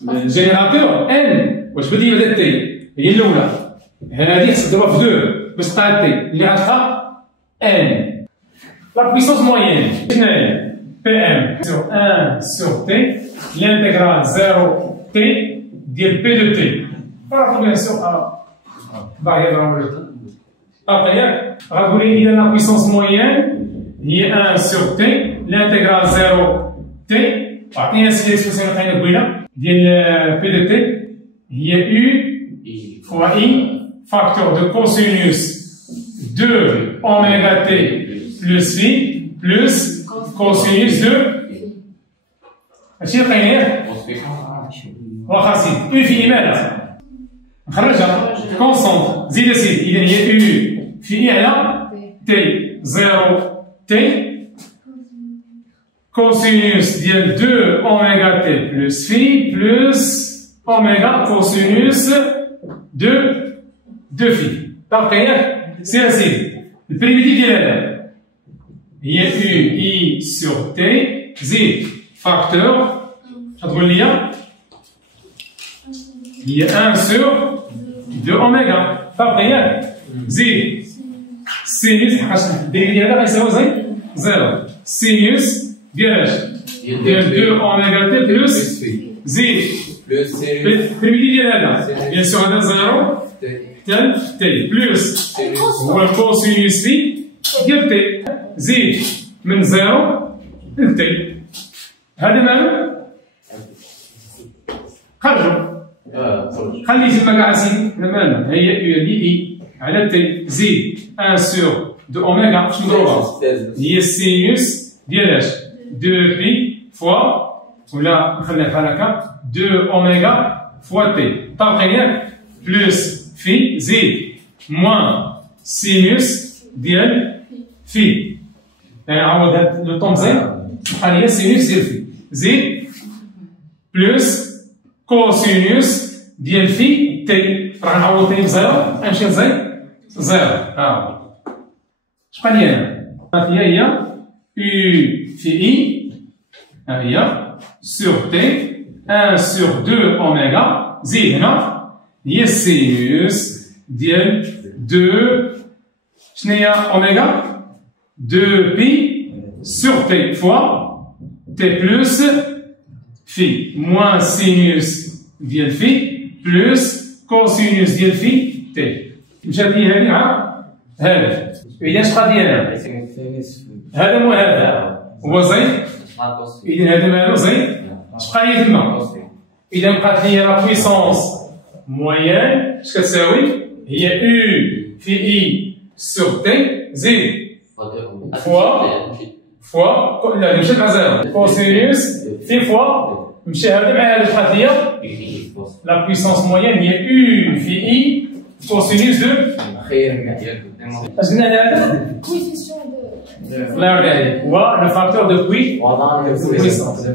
الجينيراتور ان واش بدي بدا تي هي الاولى هذه خصك تضربها في 2 باش تلقى تي اللي غتبقى ان لا بويسونس مويين شنو هي بي ام سور 1 سور تي l'intégrale 0 t ديال بي دو تي راه بيان سور باغي يضرب ياك غتقول لي اذا لا بويسونس مويين هي 1 سور تي l'intégrale 0 t عطينا سي اكسبرسيون اللي لقينا قبيله ديال بي دو تي هي u fois i facteur de cosinus 2 oméga t plus phi plus cosinus de هادشي لقيناه واخا سيدي u في ماذا نخرجها كونسونط زيد سيدي اذا هي u في i على t 0 t cosinus ديال 2 oméga t plus phi plus oméga cosinus de phi طاب كاينه سير سيدي البريميتيف ديال هذا هي u i sur t زيد فاكتور تقول لي هي 1 sur 2 اوميغا طاب كاينه زيد سينوس حقاش الديريفيتيف هذا غيساوي زيرو سينوس ديال اش ديال 2 اوميغا تي بلس زيد بريميتيف ديال هذا بيان سور هذا زيرو حتى تي بلس هو الكوسينوس في ديال تي زيد من زيرو لتي هذا مالو خرجوا خلي تما كاع سيدي مالنا هي اي على تي زيد 1 سور 2 اوميغا باش نضربها هي السينوس ديال اش 2 بي فوا ولا نخليها بحال هكا 2 اوميغا فوا تي طابقين ياك بلس في زيد موان سينوس ديال في يعني عوض هاد لو طون زيد تبقى ليا سينوس ديال في زيد بلس كوسينوس ديال في تي راه نعوض تي بزيرو غنمشي لزيد زيرو ها اش بقى لي هنا هي u في i ها هي سور تي 1 سور 2 اوميغا زيد هنا هي السينوس ديال 2 شنو هي اوميغا 2pi sur t fois t plus phi moins sinus ديال phi plus cosinus ديال phi t. مشات لي هذه مع هذا. إذا اش غادي هنا؟ هذا مو هذا هو زيد. إذا هذا مالو زيد. اش بقى لي تما؟ إذا بقات لي لا بويسونس مويان اش كتساوي؟ هي U في I sur T زيد فوا لا مشات مع زيرو كوسينوس تي فوا مشى هذا مع هذا بقات لي لا بويسونس مويان هي U في I كوسينوس دو اش قلنا هذا؟ كويفيسيون دو الله يرضي عليك هو لو فاكتور دو بويسونس